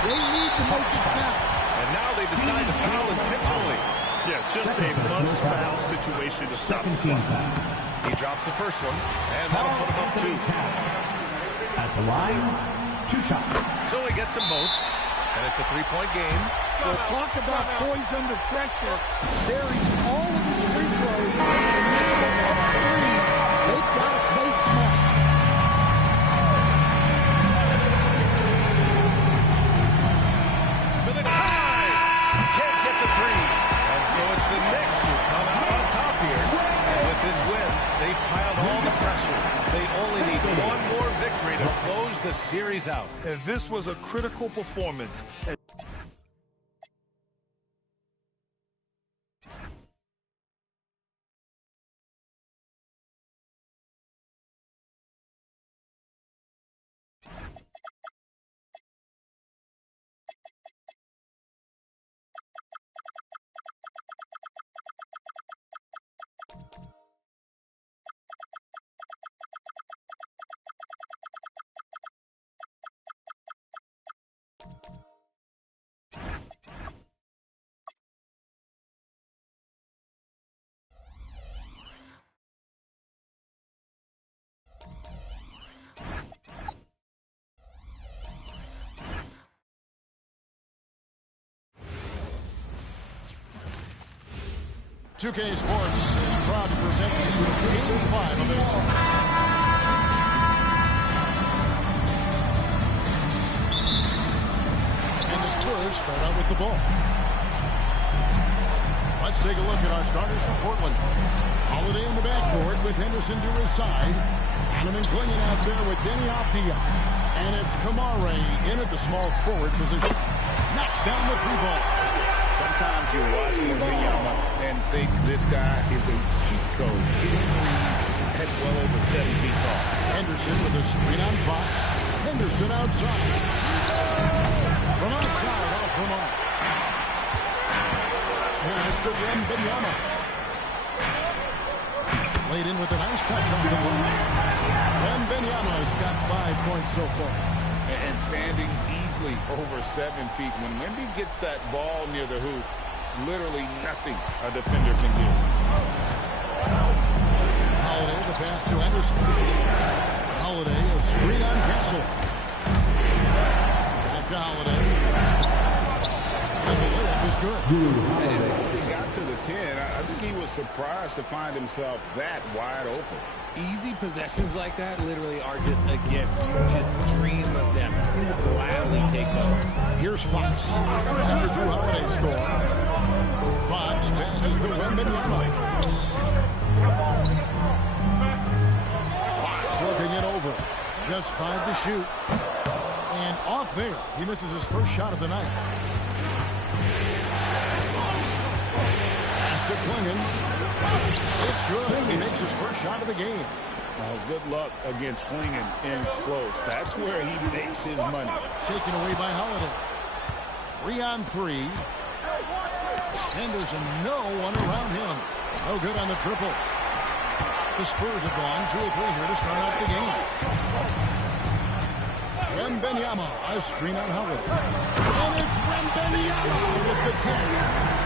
They need to make it count. And now they decide to foul intentionally. Yeah, just a must-foul situation to stop the clock. He drops the first one, and that'll put him up 2. At the line, 2 shots. So he gets them both, and it's a 3-point game. Well, talk about poise under pressure. Buries all of his free throws. They've got to play smart. For the tie! Can't get the 3. And so it's the Knicks who come out on top here. And with this win, they've piled all the pressure. They only need one more victory to close the series out. And this was a critical performance. .2K Sports is proud to present to you Game 5 of this. And the Spurs start out with the ball. Let's take a look at our starters for Portland. Holiday in the backcourt with Henderson to his side. Hanneman clinging out there with Denny Avdia. And it's Kamare in at the small forward position. Knocks down the 3-ball. Sometimes you watch Wembanyama and think this guy is a cheat code. Hitting threes at well over 7 feet tall. Henderson with a screen on Fox. Henderson outside. From outside, off from off. Pass to Wembanyama. Laid in with a nice touch on the boards. Wembanyama's got 5 points so far. And standing easily over 7 feet. When Wemby gets that ball near the hoop, literally nothing a defender can do. Holiday, the pass to Anderson. Holiday, a screen on Castle. Back to Holiday. And the layup is good. And once he got to the 10, I think he was surprised to find himself that wide open. Easy possessions like that literally are just a gift. You just dream of them. You gladly take those. Here's Fox. After Drew Holiday score. Fox passes to Wembanyama. Fox looking it over. Just 5 to shoot. And off there. He misses his first shot of the night. Pass to Klingon. It's good. He makes his first shot of the game. Good luck against Klingon in close. That's where he makes his money. Taken away by Holiday. 3-on-3. Henderson, no one around him. No good on the triple. The Spurs have gone 2 or 3 here to start out the game. Wembanyama, a screen on Holiday. And it's Wembanyama with the 10.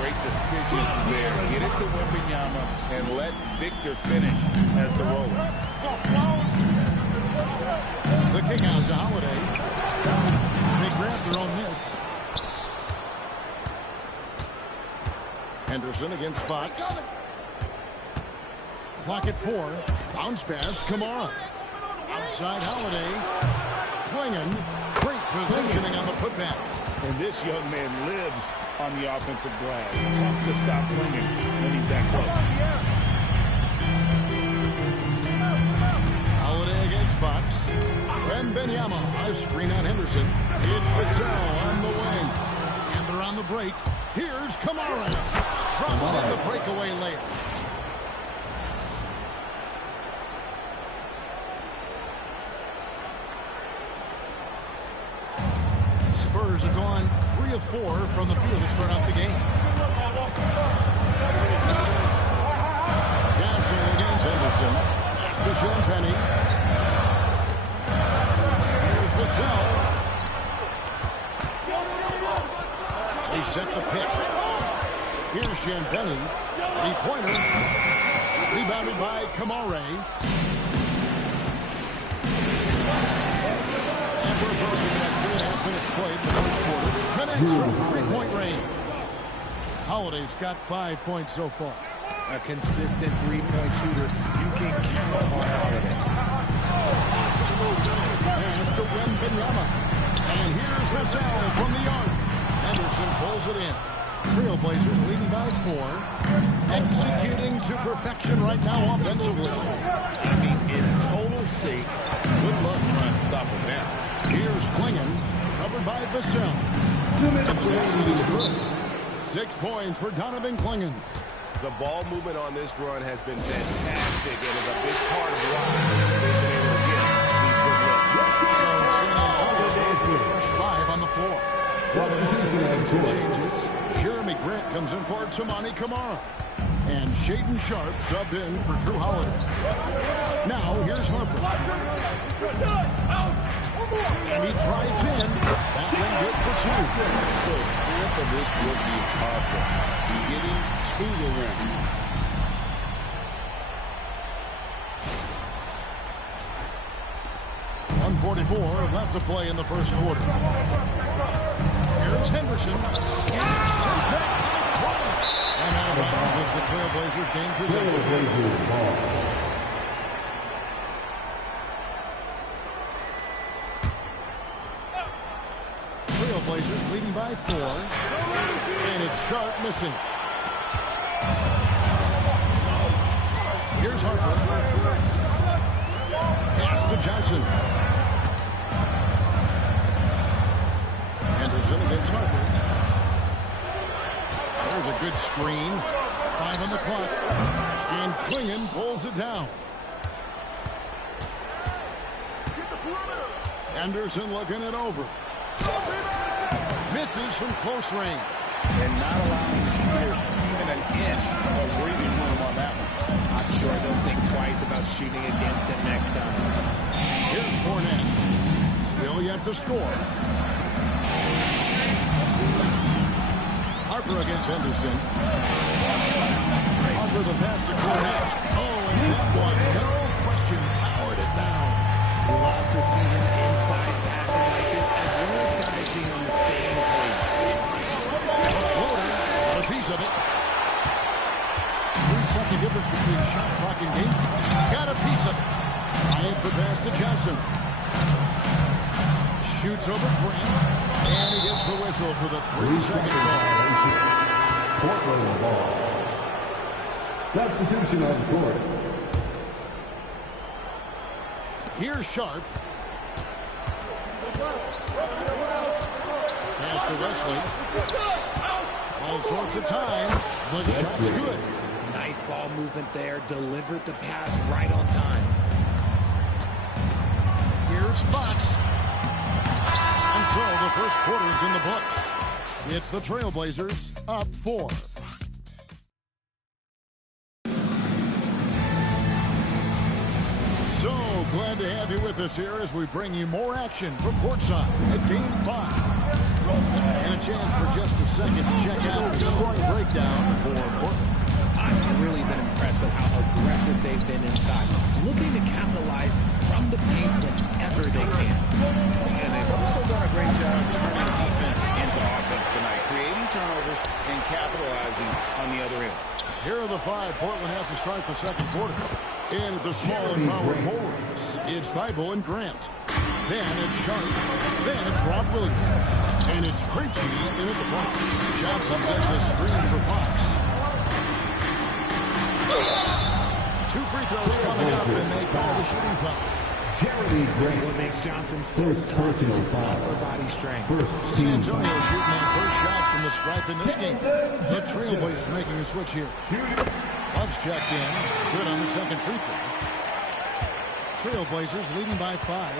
Great decision there. Get it to Wembanyama and let Victor finish as the roller. The kick out to Holiday. They grab their own miss. Henderson against Fox. Clock at 4. Bounce pass, Kamara. Outside Holiday. Klingon. Great positioning on the putback. And this young man lives on the offensive glass. Tough to stop Klingon when he's that close. Holiday against Fox. Wembanyama. A screen on Henderson. It's Vassell on the wing. And they're on the break. Here's Kamara. Drops in the breakaway layup. Spurs have gone 3 of 4 from the field to start out the game. Gasol against Henderson. Pass to Champagny. Here's Vassell. They set the pick. Here's Champagny. 3-pointer. Rebounded by Kamara. And we're approaching about 3.5 minutes played in the first quarter. Connects from 3-point range. Holiday's got 5 points so far. A consistent 3-point shooter. You can count on Holiday. Pass to Wembanyama. And here's Vassell from the arc. Henderson pulls it in. Trailblazers leading by 4. Executing to perfection right now offensively. I mean, in total sake, good luck trying to stop him now. Here's Klingon, covered by Vassell. And the basket is good. 6 points for Donovan Klingon. The ball movement on this run has been fantastic and is a big part of why they've been able to get these good looks. So San Antonio goes with a fresh 5 on the floor. Some changes. Jeremy Grant comes in for Tamani Kamara. And Shaden Sharp subbed in for Drew Holiday. Now, here's Harper. And he drives in. That one good for 2. So strength of this rookie is Harper. Getting to the rim. .144 left to play in the first quarter. Here's Henderson. And it's sent back by Bryant. And out of bounds as the Trailblazers gain possession. Trailblazers leading by 4. And it's Sharp missing. Here's Harper. Pass to Johnson. Henderson against Harper. There's a good screen. 5 on the clock. And Klingon pulls it down. Henderson looking it over. Misses from close range. And not allowing here even an inch of breathing room on that one. I'm sure they'll think twice about shooting against him next time. Here's Fournette. Still yet to score. Harper against Henderson. Harper the pass to Fournette. Oh, and that one, no question, powered it down. Love to see him inside passing like this, as well as guys being on the same page. A floater, got a piece of it. 3-second difference between shot clock and game. Got a piece of it. Bryant the pass to Johnson. Shoots over Grant. And he gets the whistle for the 3-second ball. Portland ball. Substitution on the court. Here's Sharp. Pass to Wesley. All sorts of time, but shot's good. Nice ball movement there. Delivered the pass right on time. Here's Fox. And so the first quarter's in the books. It's the Trailblazers up 4. So glad to have you with us here as we bring you more action from courtside at Game 5. And a chance for just a second to check out the scoring breakdown for Portland. I've really been impressed with how aggressive they've been inside, looking to capitalize from the paint whenever they can. And they've also done a great job turning defense into offense tonight, creating turnovers and capitalizing on the other end. Here are the five Portland has to start the second quarter. In the small and power forwards, it's Thibault and Grant. Then it's Sharp. Then it's Rob Williams. And it's Krejci in at the point. Johnson sets a screen for Fox. 2 free throws coming up, and they call the shooting foul. What makes Johnson so tough is his upper body strength. San Antonio shooting their first shots from the stripe in this game. The Trailblazers making a switch here. Love's checked in. Good on the second free throw. Trailblazers leading by 5.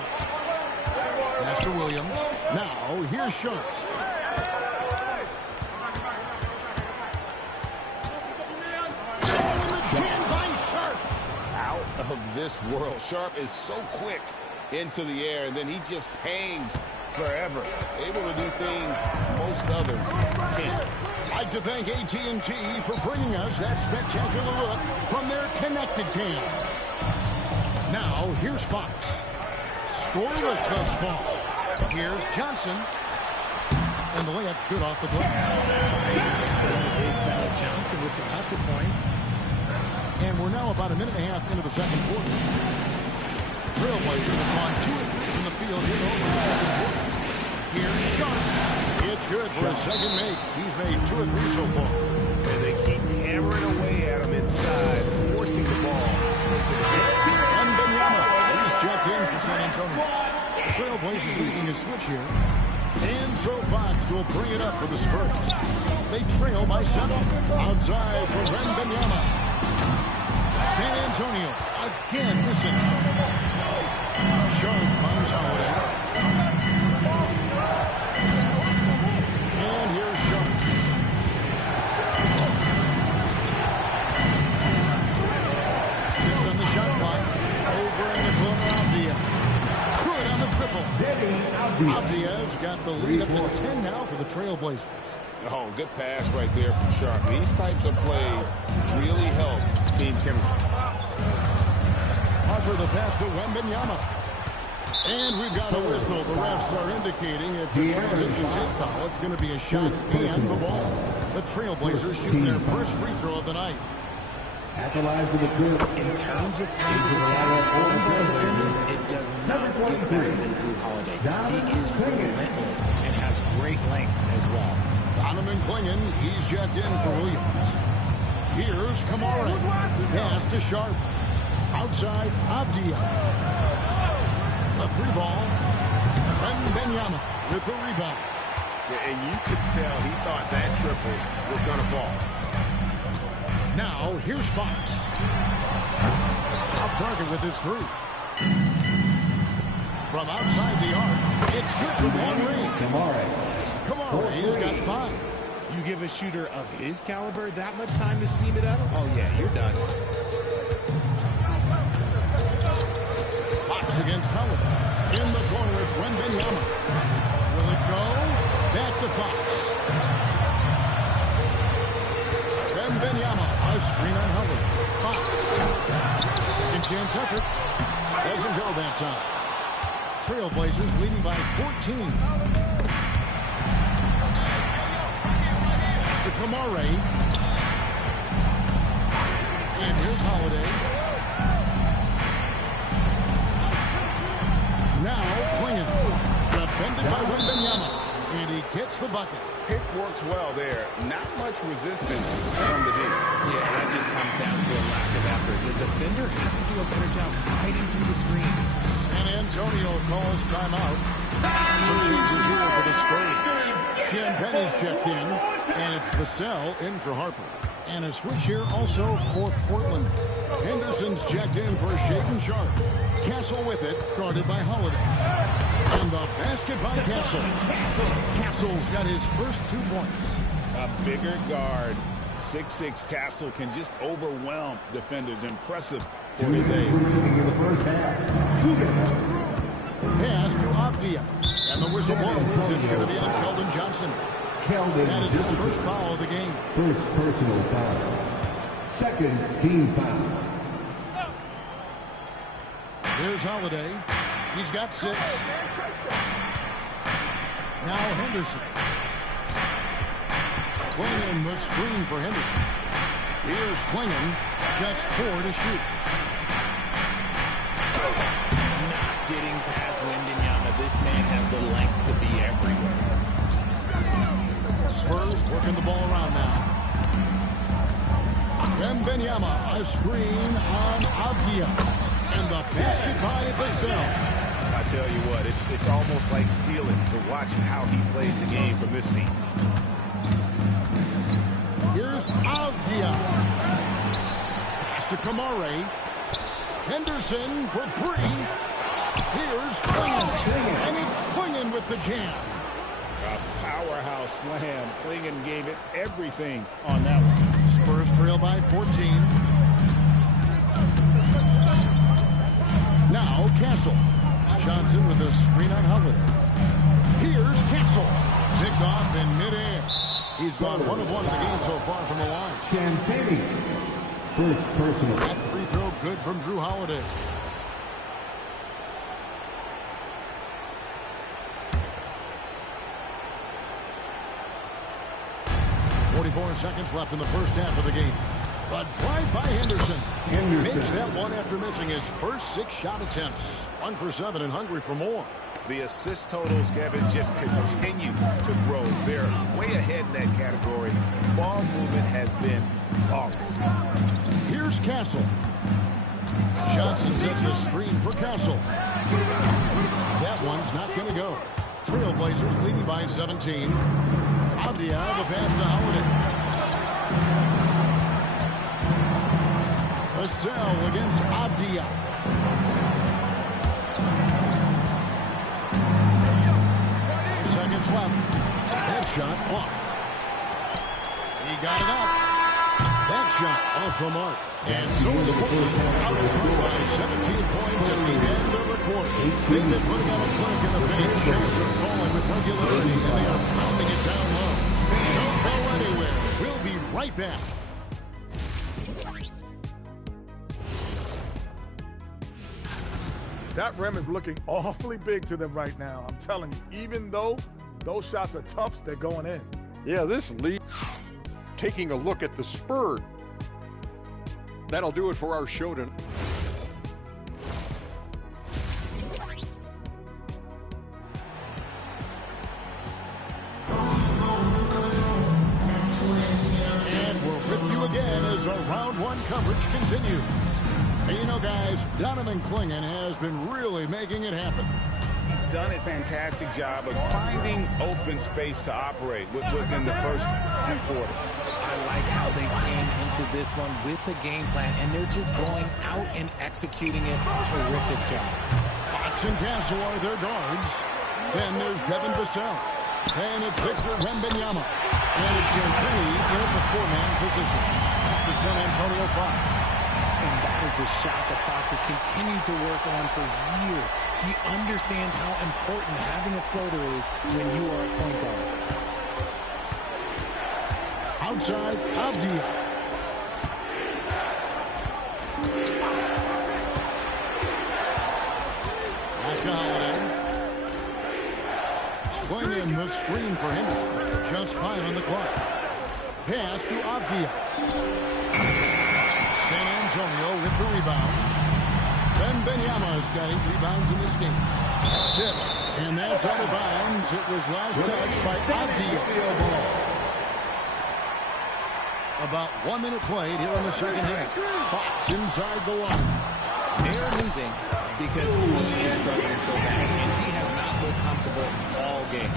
Master Williams. Now, here's Sharp. Of this world. Sharp is so quick into the air, and then he just hangs forever, able to do things most others can't. I'd like to thank AT&T for bringing us that spectacular look from their connected cam. Now, here's Fox. Scoreless thus far. Here's Johnson. And the layup's good off the glass. Big fella Johnson with some hustle points. And we're now about a minute and a half into the second quarter. Trailblazers have gone 2 of 3 from the field here over the second quarter. Here's Sharp. It's good for a second make. He's made 2 of 3 so far. And they keep hammering away at him inside, forcing the ball into the net. And Benyama, he's checked in for San Antonio. The Trailblazers leading a switch here. And so Fox will bring it up for the Spurs. They trail by 7. Outside for Benyama. San Antonio again missing. Sharp finds Holiday. And here's Sharp. Six on the shot clock. Over in the corner, Avdia. Good on the triple. Avdia's got the lead up to 10 now for the Trailblazers. Oh, good pass right there from Sharp. These types of plays really help team chemistry. Harper the pass to Wembanyama. And we've got a whistle. The refs are indicating it's a transition take foul. It's going to be a shot and the ball. The Trailblazers shoot their first free throw of the night. In terms of pace of attack, it does not get better than Drew Holiday. He is relentless and has great length as well. Donovan Clingan, he's checked in for Williams. Here's Kamara. Pass to Sharp. Outside, Avdia. The 3-ball. Wembanyama with the rebound. Yeah, and you could tell he thought that triple was going to fall. Now, here's Fox. Off target with his 3. From outside the arc, it's good from long range. Kamara's got 5. You give a shooter of his caliber that much time to seam it up? Oh, yeah, you're done. Fox against Howard. In the corner, it's Wembanyama. Will it go? Back to Fox. Wembanyama, a screen on Howard. Fox. Second chance effort. Doesn't go that time. Trailblazers leading by 14. To Kamara. And here's Holiday. Now Clingan. Defended by Wembanyama. And he gets the bucket. Pick works well there. Not much resistance from the D. Yeah, that just comes down to a lack of effort. The defender has to do a better job fighting through the screen. San Antonio calls timeout. Some changes here for the Spurs. Champagne's checked in, and it's Vassell in for Harper. And a switch here also for Portland. Henderson's checked in for Shaden Sharp. Castle with it, guarded by Holiday. And the basket by Castle. Castle's got his first 2 points. A bigger guard, 6'6" Castle can just overwhelm defenders. Impressive for his age. Pass to Avdia. And the whistle blows. It's going to be on Keldon Johnson. That is his first foul of the game. First personal foul. Second team foul. Here's Holiday. He's got 6. Now Henderson. Klingon was screen for Henderson. Here's Klingon. Just 4 to shoot. Not getting past Wembanyama. This man has the length to be everywhere. Spurs working the ball around now. Wembanyama, a screen on Avdia. And the basket by Vassell. I tell you what, it's almost like stealing to watch how he plays the game from this seat. Here's Avdia. Pass to Kamare. Henderson for 3. Here's Klingon. And it's Klingon with the jam. A powerhouse slam. Klingon gave it everything on that one. Spurs trail by 14. Now Castle. Johnson with a screen on Holiday. Here's Castle. Ticked off in midair. He's gone 1 of 1 in the game so far from the line. Champagne. First personal. That free throw good from Drew Holiday. Seconds left in the first half of the game. A drive by Henderson. Makes that one after missing his first 6 shot attempts. 1 for 7 and hungry for more. The assist totals, Kevin, just continue to grow. They're way ahead in that category. Ball movement has been flawless. Here's Castle. Johnson sets the screen for Castle. That one's not going to go. Trailblazers leading by 17. Avdia, the pass to Holiday. Vassell against Avdia. Seconds left. That shot off. He got it up. That shot off the mark. And so the Bulls out in front by 17 points at the end of the quarter. They've been putting on a clinic in the paint. Shots are falling with regularity, and they are pounding it down low. Don't go anywhere. We'll be right back. That rim is looking awfully big to them right now. I'm telling you, even though those shots are tough, they're going in. Yeah, this lead. Taking a look at the Spurs. That'll do it for our show tonight. And we're with you again as our round 1 coverage continues. And you know, guys, Donovan Klingon has been really making it happen. He's done a fantastic job of finding open space to operate within the first few quarters. I like how they came into this one with a game plan, and they're just going out and executing it. Terrific job. Fox and Castle are their guards. Then there's Devin Vassell. And it's Victor Wembanyama. And it's Champagne in the 4-man position. That's the San Antonio Fox. And that is a shot that Fox has continued to work on for years. He understands how important having a floater is when you are a point guard. Outside, Avdia. Back to Holiday. Klingon the screen for Henderson. Just 5 on the clock. Pass to Avdia. San Antonio with the rebound. Wembanyama's got 8 rebounds in this game. That's tipped. And that's out of bounds. It was last touched by Avdia. About 1 minute played here in the second half. Fox inside the line. They're losing because he is struggling so bad, and he has not looked comfortable all game.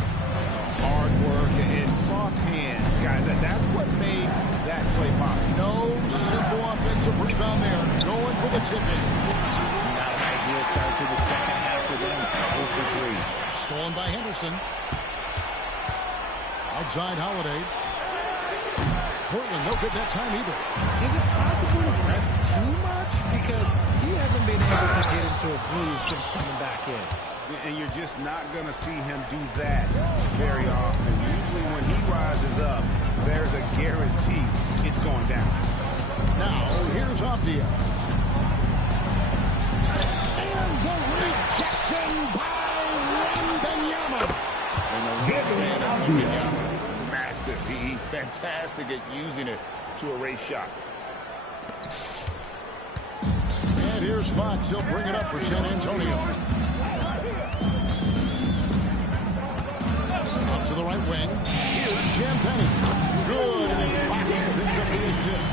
Hard work and soft hands, guys. That's what made that play possible. No simple offensive rebound there. Going for the tip-in. Not an ideal start to the second half for them. 0 for 3. Stolen by Henderson. Outside Holiday. Portland, no good that time either. Is it possible to press too much? Because he hasn't been able to get into a groove since coming back in. And you're just not going to see him do that very often. Usually when he rides guarantee it's going down. Now, here's Avdia. And the rejection by Wembanyama. And the wrist man of Wembanyama, massive. He's fantastic at using it to erase shots. And here's Fox. He'll bring it up for San Antonio. Up to the right wing. Here's Champagnie. Good, and it's Fox who picks up the assist.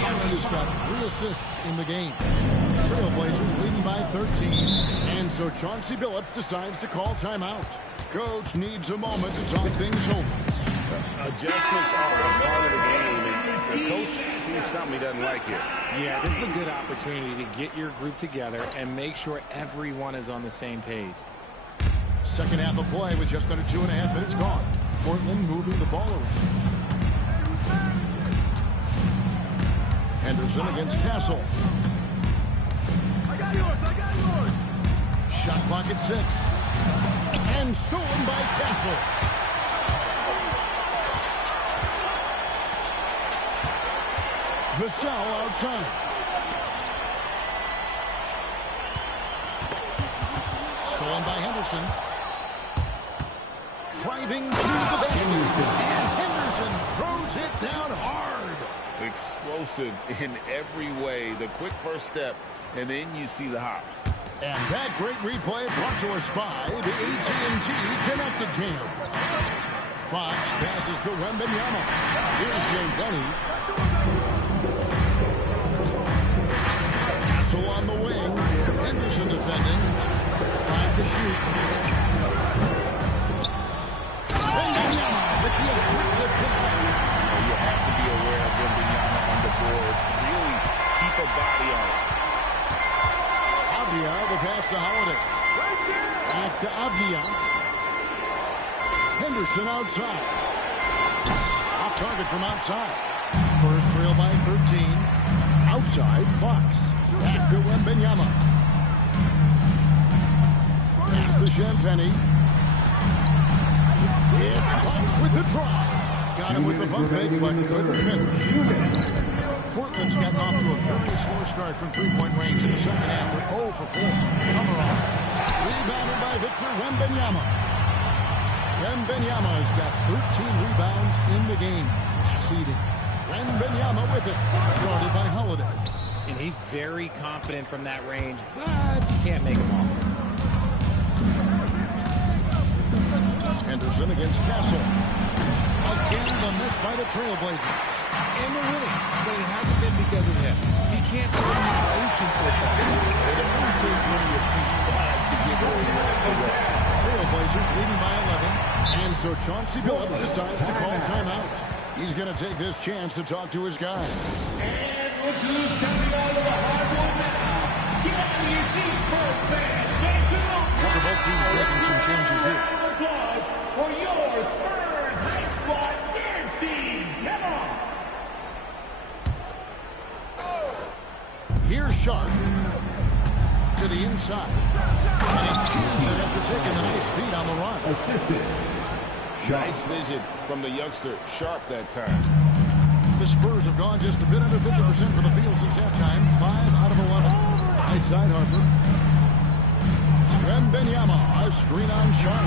Fox has got 3 assists in the game. Trailblazers leading by 13. And so Chauncey Billups decides to call timeout. Coach needs a moment to talk things over. Adjustments are a part of the game, and the coach sees something he doesn't like here. Yeah, this is a good opportunity to get your group together and make sure everyone is on the same page. Second half of play with just under 2.5 minutes gone. Portland moving the ball around. Henderson against Castle. I got yours. Shot clock at 6. And stolen by Castle. Vassell outside. Stolen by Henderson. Driving to the basket. And Henderson throws it down hard. Explosive in every way. The quick first step, and then you see the hops. And that great replay brought to us by the AT&T Connected Cam. Fox passes to Wembanyama. Here's Champagnie. Castle on the wing. Henderson defending. 5 to shoot. Wembanyama with the aggressive hit. You have to be aware of Wembanyama on the boards. Really keep a body on it. Avdia, the pass to Holiday. Back to Avdia. Henderson outside. Off target from outside. Spurs trail by 13. Outside, Fox. Back to Wembanyama. Pass to Champagnie. It's Fox with the drive. Got him with the bump fake, but couldn't finish. Portland's gotten off to a very slow start from three-point range in the second half. They're 0 for 4. Amaral. Rebounded by Victor Wembanyama. Wembanyama has got 13 rebounds in the game. Seeding. Wembanyama with it. Guarded by Holiday. And he's very confident from that range, but you can't make him all. Henderson against Castle. Again, the miss by the Trailblazers. And they're winning, but it hasn't been because of him. He can't turn the ocean so far. It only takes one of your 2 squads to get where he wants to go. Trailblazers leading by 11. And so Chauncey Billups decides to call timeout. He's going to take this chance to talk to his guys. And look who's coming out of the hardwood now. Get out of your seats, Spurs fans. Make it up. So both teams making some changes here. Round of applause for your Spurs high squad dance team. Come on. Here's Sharp to the inside. And he clears it after taking the nice feed on the run. Assisted. Nice vision from the youngster, Sharp, that time. The Spurs have gone just a bit under 50% from the field since halftime. 5 out of 11. Right side, Harper. Wembanyama, a screen on Sharp.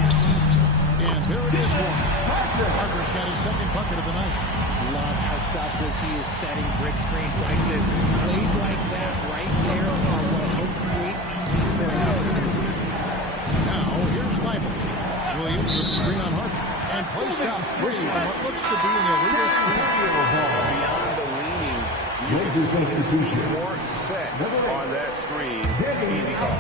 And there it is one. Harper's got his second bucket of the night. Love how selfless he is setting brick screens like this. Plays like that right there are what help create easy scoring opportunities. Now, here's Leibel. Williams, a screen on Harper. And play stops. Whistle on what looks to be an illegal steal. Beyond the leaning, you can see his court set on that screen. Easy call.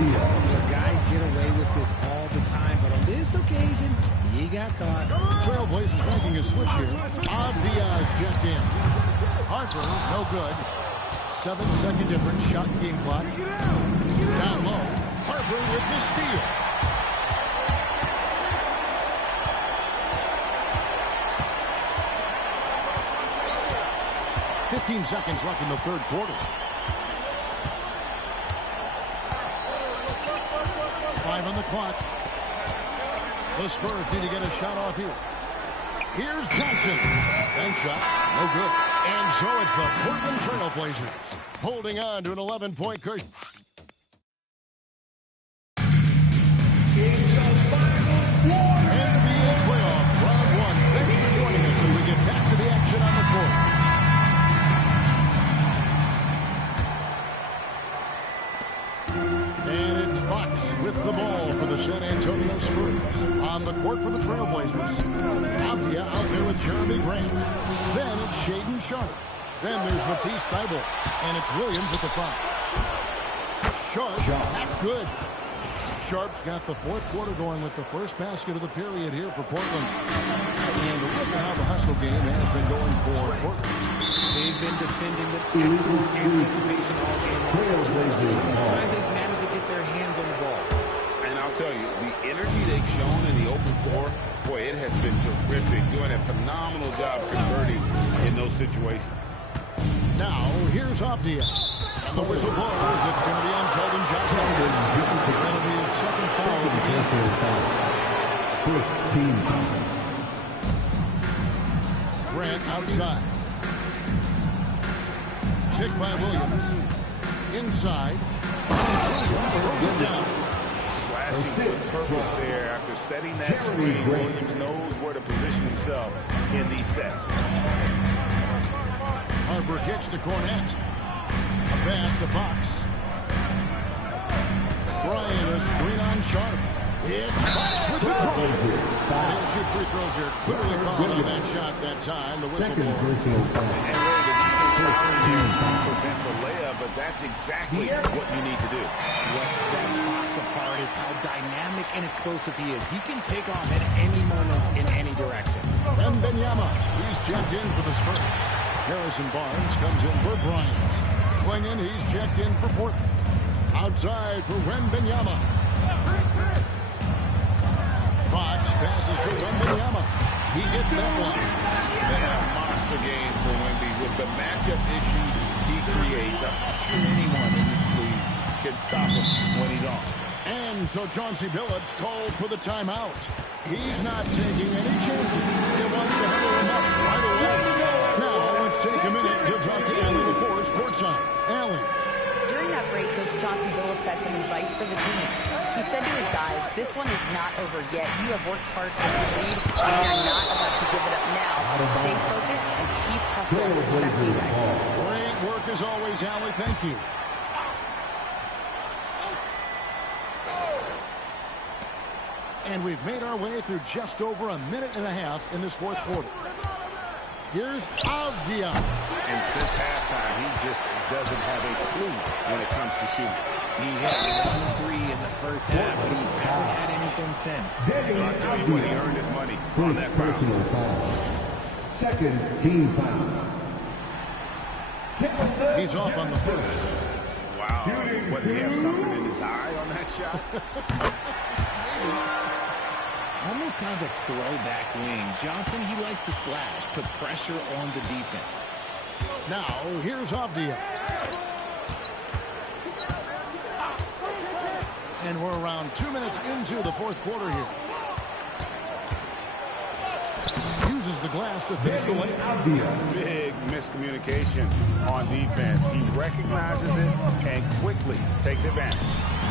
Guys get away with this all the time, but on this occasion, he got caught. Trailblazers making a switch here. Avdia's checked in. Harper, no good. 7-second difference, shot and game clock. Down low. Harper with the steal. $15 seconds left in the third quarter. 5 on the clock. The Spurs need to get a shot off here. Here's Johnson. Bank shot. No good. And so it's the Portland Trail Blazers holding on to an 11-point cushion. NBA playoff round 1. Thanks for joining us as we get back to the action on the court. And it's Fox with the ball for the San Antonio Spurs. On the court for the Trailblazers. Avdia out there with Jeremy Grant. Then it's Shaedon Sharpe. Then there's Matisse Thybulle. And it's Williams at the front. Sharpe, that's good. Sharpe's got the fourth quarter going with the first basket of the period here for Portland. And look at how the hustle game has been going for Portland. They've been defending with excellent anticipation all game long. Just at times they've managed to get their hands on the ball. And I'll tell you, the energy they've shown in the open floor, boy, it has been terrific. Doing a phenomenal job converting in those situations. Now, here's Avdia. The whistle blows. It's going to be on Keldon Johnson. That'll be his second foul of the game. First team. Grant outside. Pick by Williams. Inside. Williams throws it down. Slashing with purpose there after setting that screen. Williams knows where to position himself in these sets. Harper kicks to Cornette. A pass to Fox. Bryant, a screen on Sharpe. It's Fox with the throw. And he'll shoot free throws here. Clearly fouled on that shot that time. The whistle blows. And really, the defense trying to prevent the layup, but that's exactly what you need to do. What sets Fox apart is how dynamic and explosive he is. He can take off at any moment in any direction. Wembanyama, he's checked in for the Spurs. Harrison Barnes comes in for Bryant. Klingon, he's checked in for Portland. Outside for Wembanyama. Fox passes to Wembanyama. He gets that one. They have a monster game for Wemby with the matchup issues he creates. I'm not sure anyone in this league can stop him when he's on. And so Chauncey Billups calls for the timeout. He's not taking any chances. He wants to hurry him up right away. Now let's take a minute to talk to Allen before Sportside. Allen. During that break, Coach Chauncey Billups had some advice for the team. He said to his guys, this one is not over yet. You have worked hard for this lead, and you're not about to give it up now. Stay focused and keep hustling. Back to you guys. Great work as always, Allie. Thank you. And we've made our way through just over a minute and a half in this fourth quarter. Here's Avdia. And since halftime, he just doesn't have a clue when it comes to shooting. He hit 1 3 in the first half, but he hasn't had anything since. I'll tell you what, he earned his money on that foul. Second team foul. He's off on the first. Wow. What, did he have something in his eye on that shot? Almost kind of throwback wing. Johnson, he likes to slash, put pressure on the defense. Now, here's Avdia. And we're around 2 minutes into the fourth quarter here. Uses the glass to finish the layup. Big miscommunication on defense. He recognizes it and quickly takes advantage.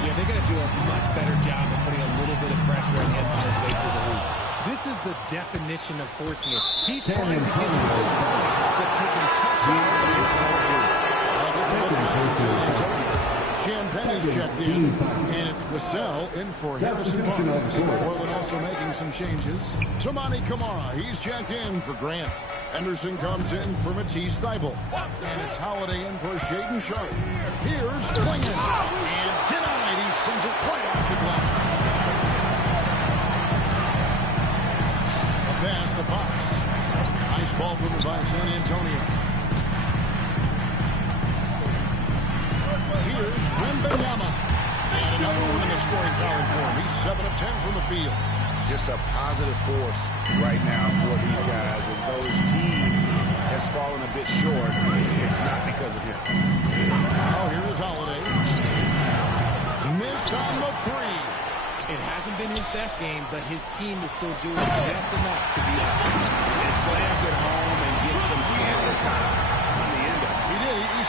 Yeah, they got to do a much better job of putting a little bit of pressure on him on his way to the hoop. This is the definition of forcing it. He's trying to get himself going, but taking tough shots. Champagne's checked in, and it's Vassell in for Harrison Barnes. Portland also making some changes. Toumani Camara, he's checked in for Grant. Henderson comes in for Matisse Thybulle. And it's Holiday in for Shaedon Sharpe. Here's Klingon. And denied. He sends it right off the glass. A pass to Fox. Nice ball movement by San Antonio. Here's Wembanyama. And another one in the scoring column for him. He's 7 of 10 from the field. Just a positive force right now for these guys. And though his team has fallen a bit short, it's not because of him. Now here is Holiday. Missed on the three. It hasn't been his best game, but his team is still doing just enough to be up.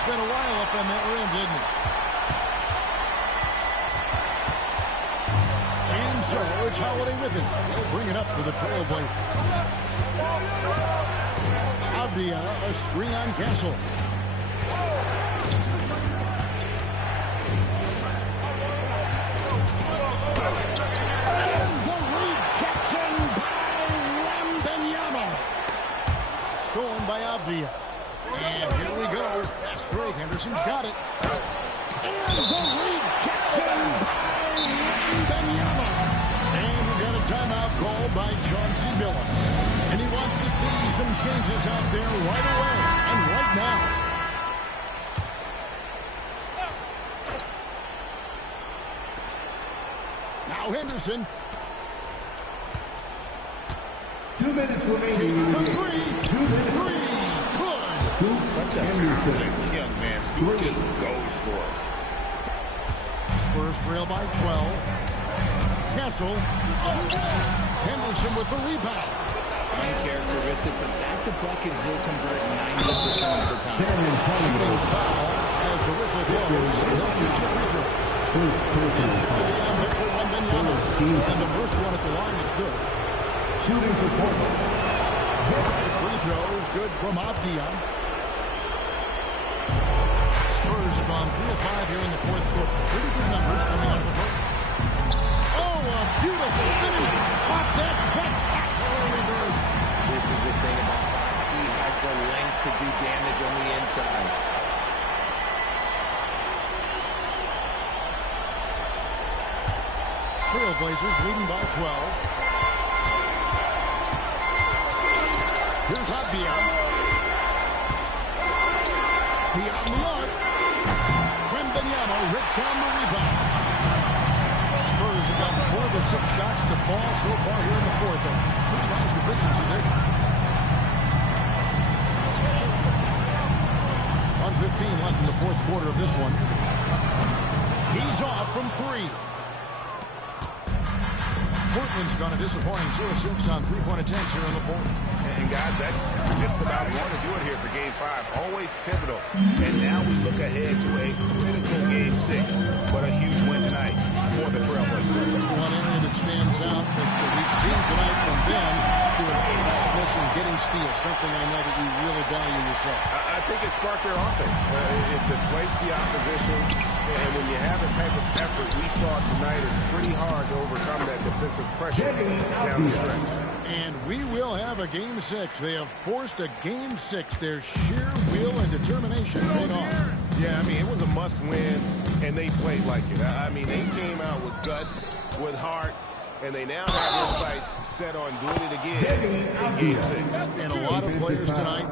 spent a while up on that rim, didn't he? And so it's Holiday with it. He'll bring it up for the Trailblazers. Avdia, a screen on Castle. And the rejection by Wembanyama. Stolen by Avdia. And here we go. Fast break. Henderson's got it. And the rejection by Wembanyama. And we got a timeout called by Chauncey Billups. And he wants to see some changes out there right away and right now. Now Henderson. 2 minutes remaining. Three. Good. Such a confident young man. Scoot just goes for it. Spurs trail by 12. Castle. Henderson with the rebound. Uncharacteristic, but that's a bucket he'll convert 90% of the time. Shooting foul as the whistle blows. He'll shoot 2 free throws. And the first one at the line is good. Shooting for Portland. Free throws good from Avdia. Spurs have gone 3 of 5 here in the fourth quarter. Pretty good numbers coming out of the break. Oh, a beautiful finish off that spectacular reverse. This is the thing about Fox. He has the length to do damage on the inside. Trailblazers leading by 12. Here's Avdia. Beyond the arc. Wembanyama rips down the rebound. Spurs have gotten 4 of the 6 shots to fall so far here in the fourth. Pretty nice efficiency there. 1:15 left in the fourth quarter of this one. He's off from 3. Portland's gone a disappointing 2 of 6 on 3-point attempts here in the fourth. And guys, that's just about want to do it here for Game 5. Always pivotal. And now we look ahead to a critical Game 6. But a huge win tonight for the Trailblazers. One area that stands out that we've seen tonight from them doing missing, getting steals, something I know that you really value yourself. I think it sparked their offense. It deflates the opposition. And when you have the type of effort we saw tonight, it's pretty hard to overcome that defensive pressure down the stretch. And we will have a Game 6. They have forced a Game 6. Their sheer will and determination paid off. Yeah, I mean, it was a must-win, and they played like it. I mean, they came out with guts, with heart, and they now have their sights set on doing it again in Game 6. And a lot of players tonight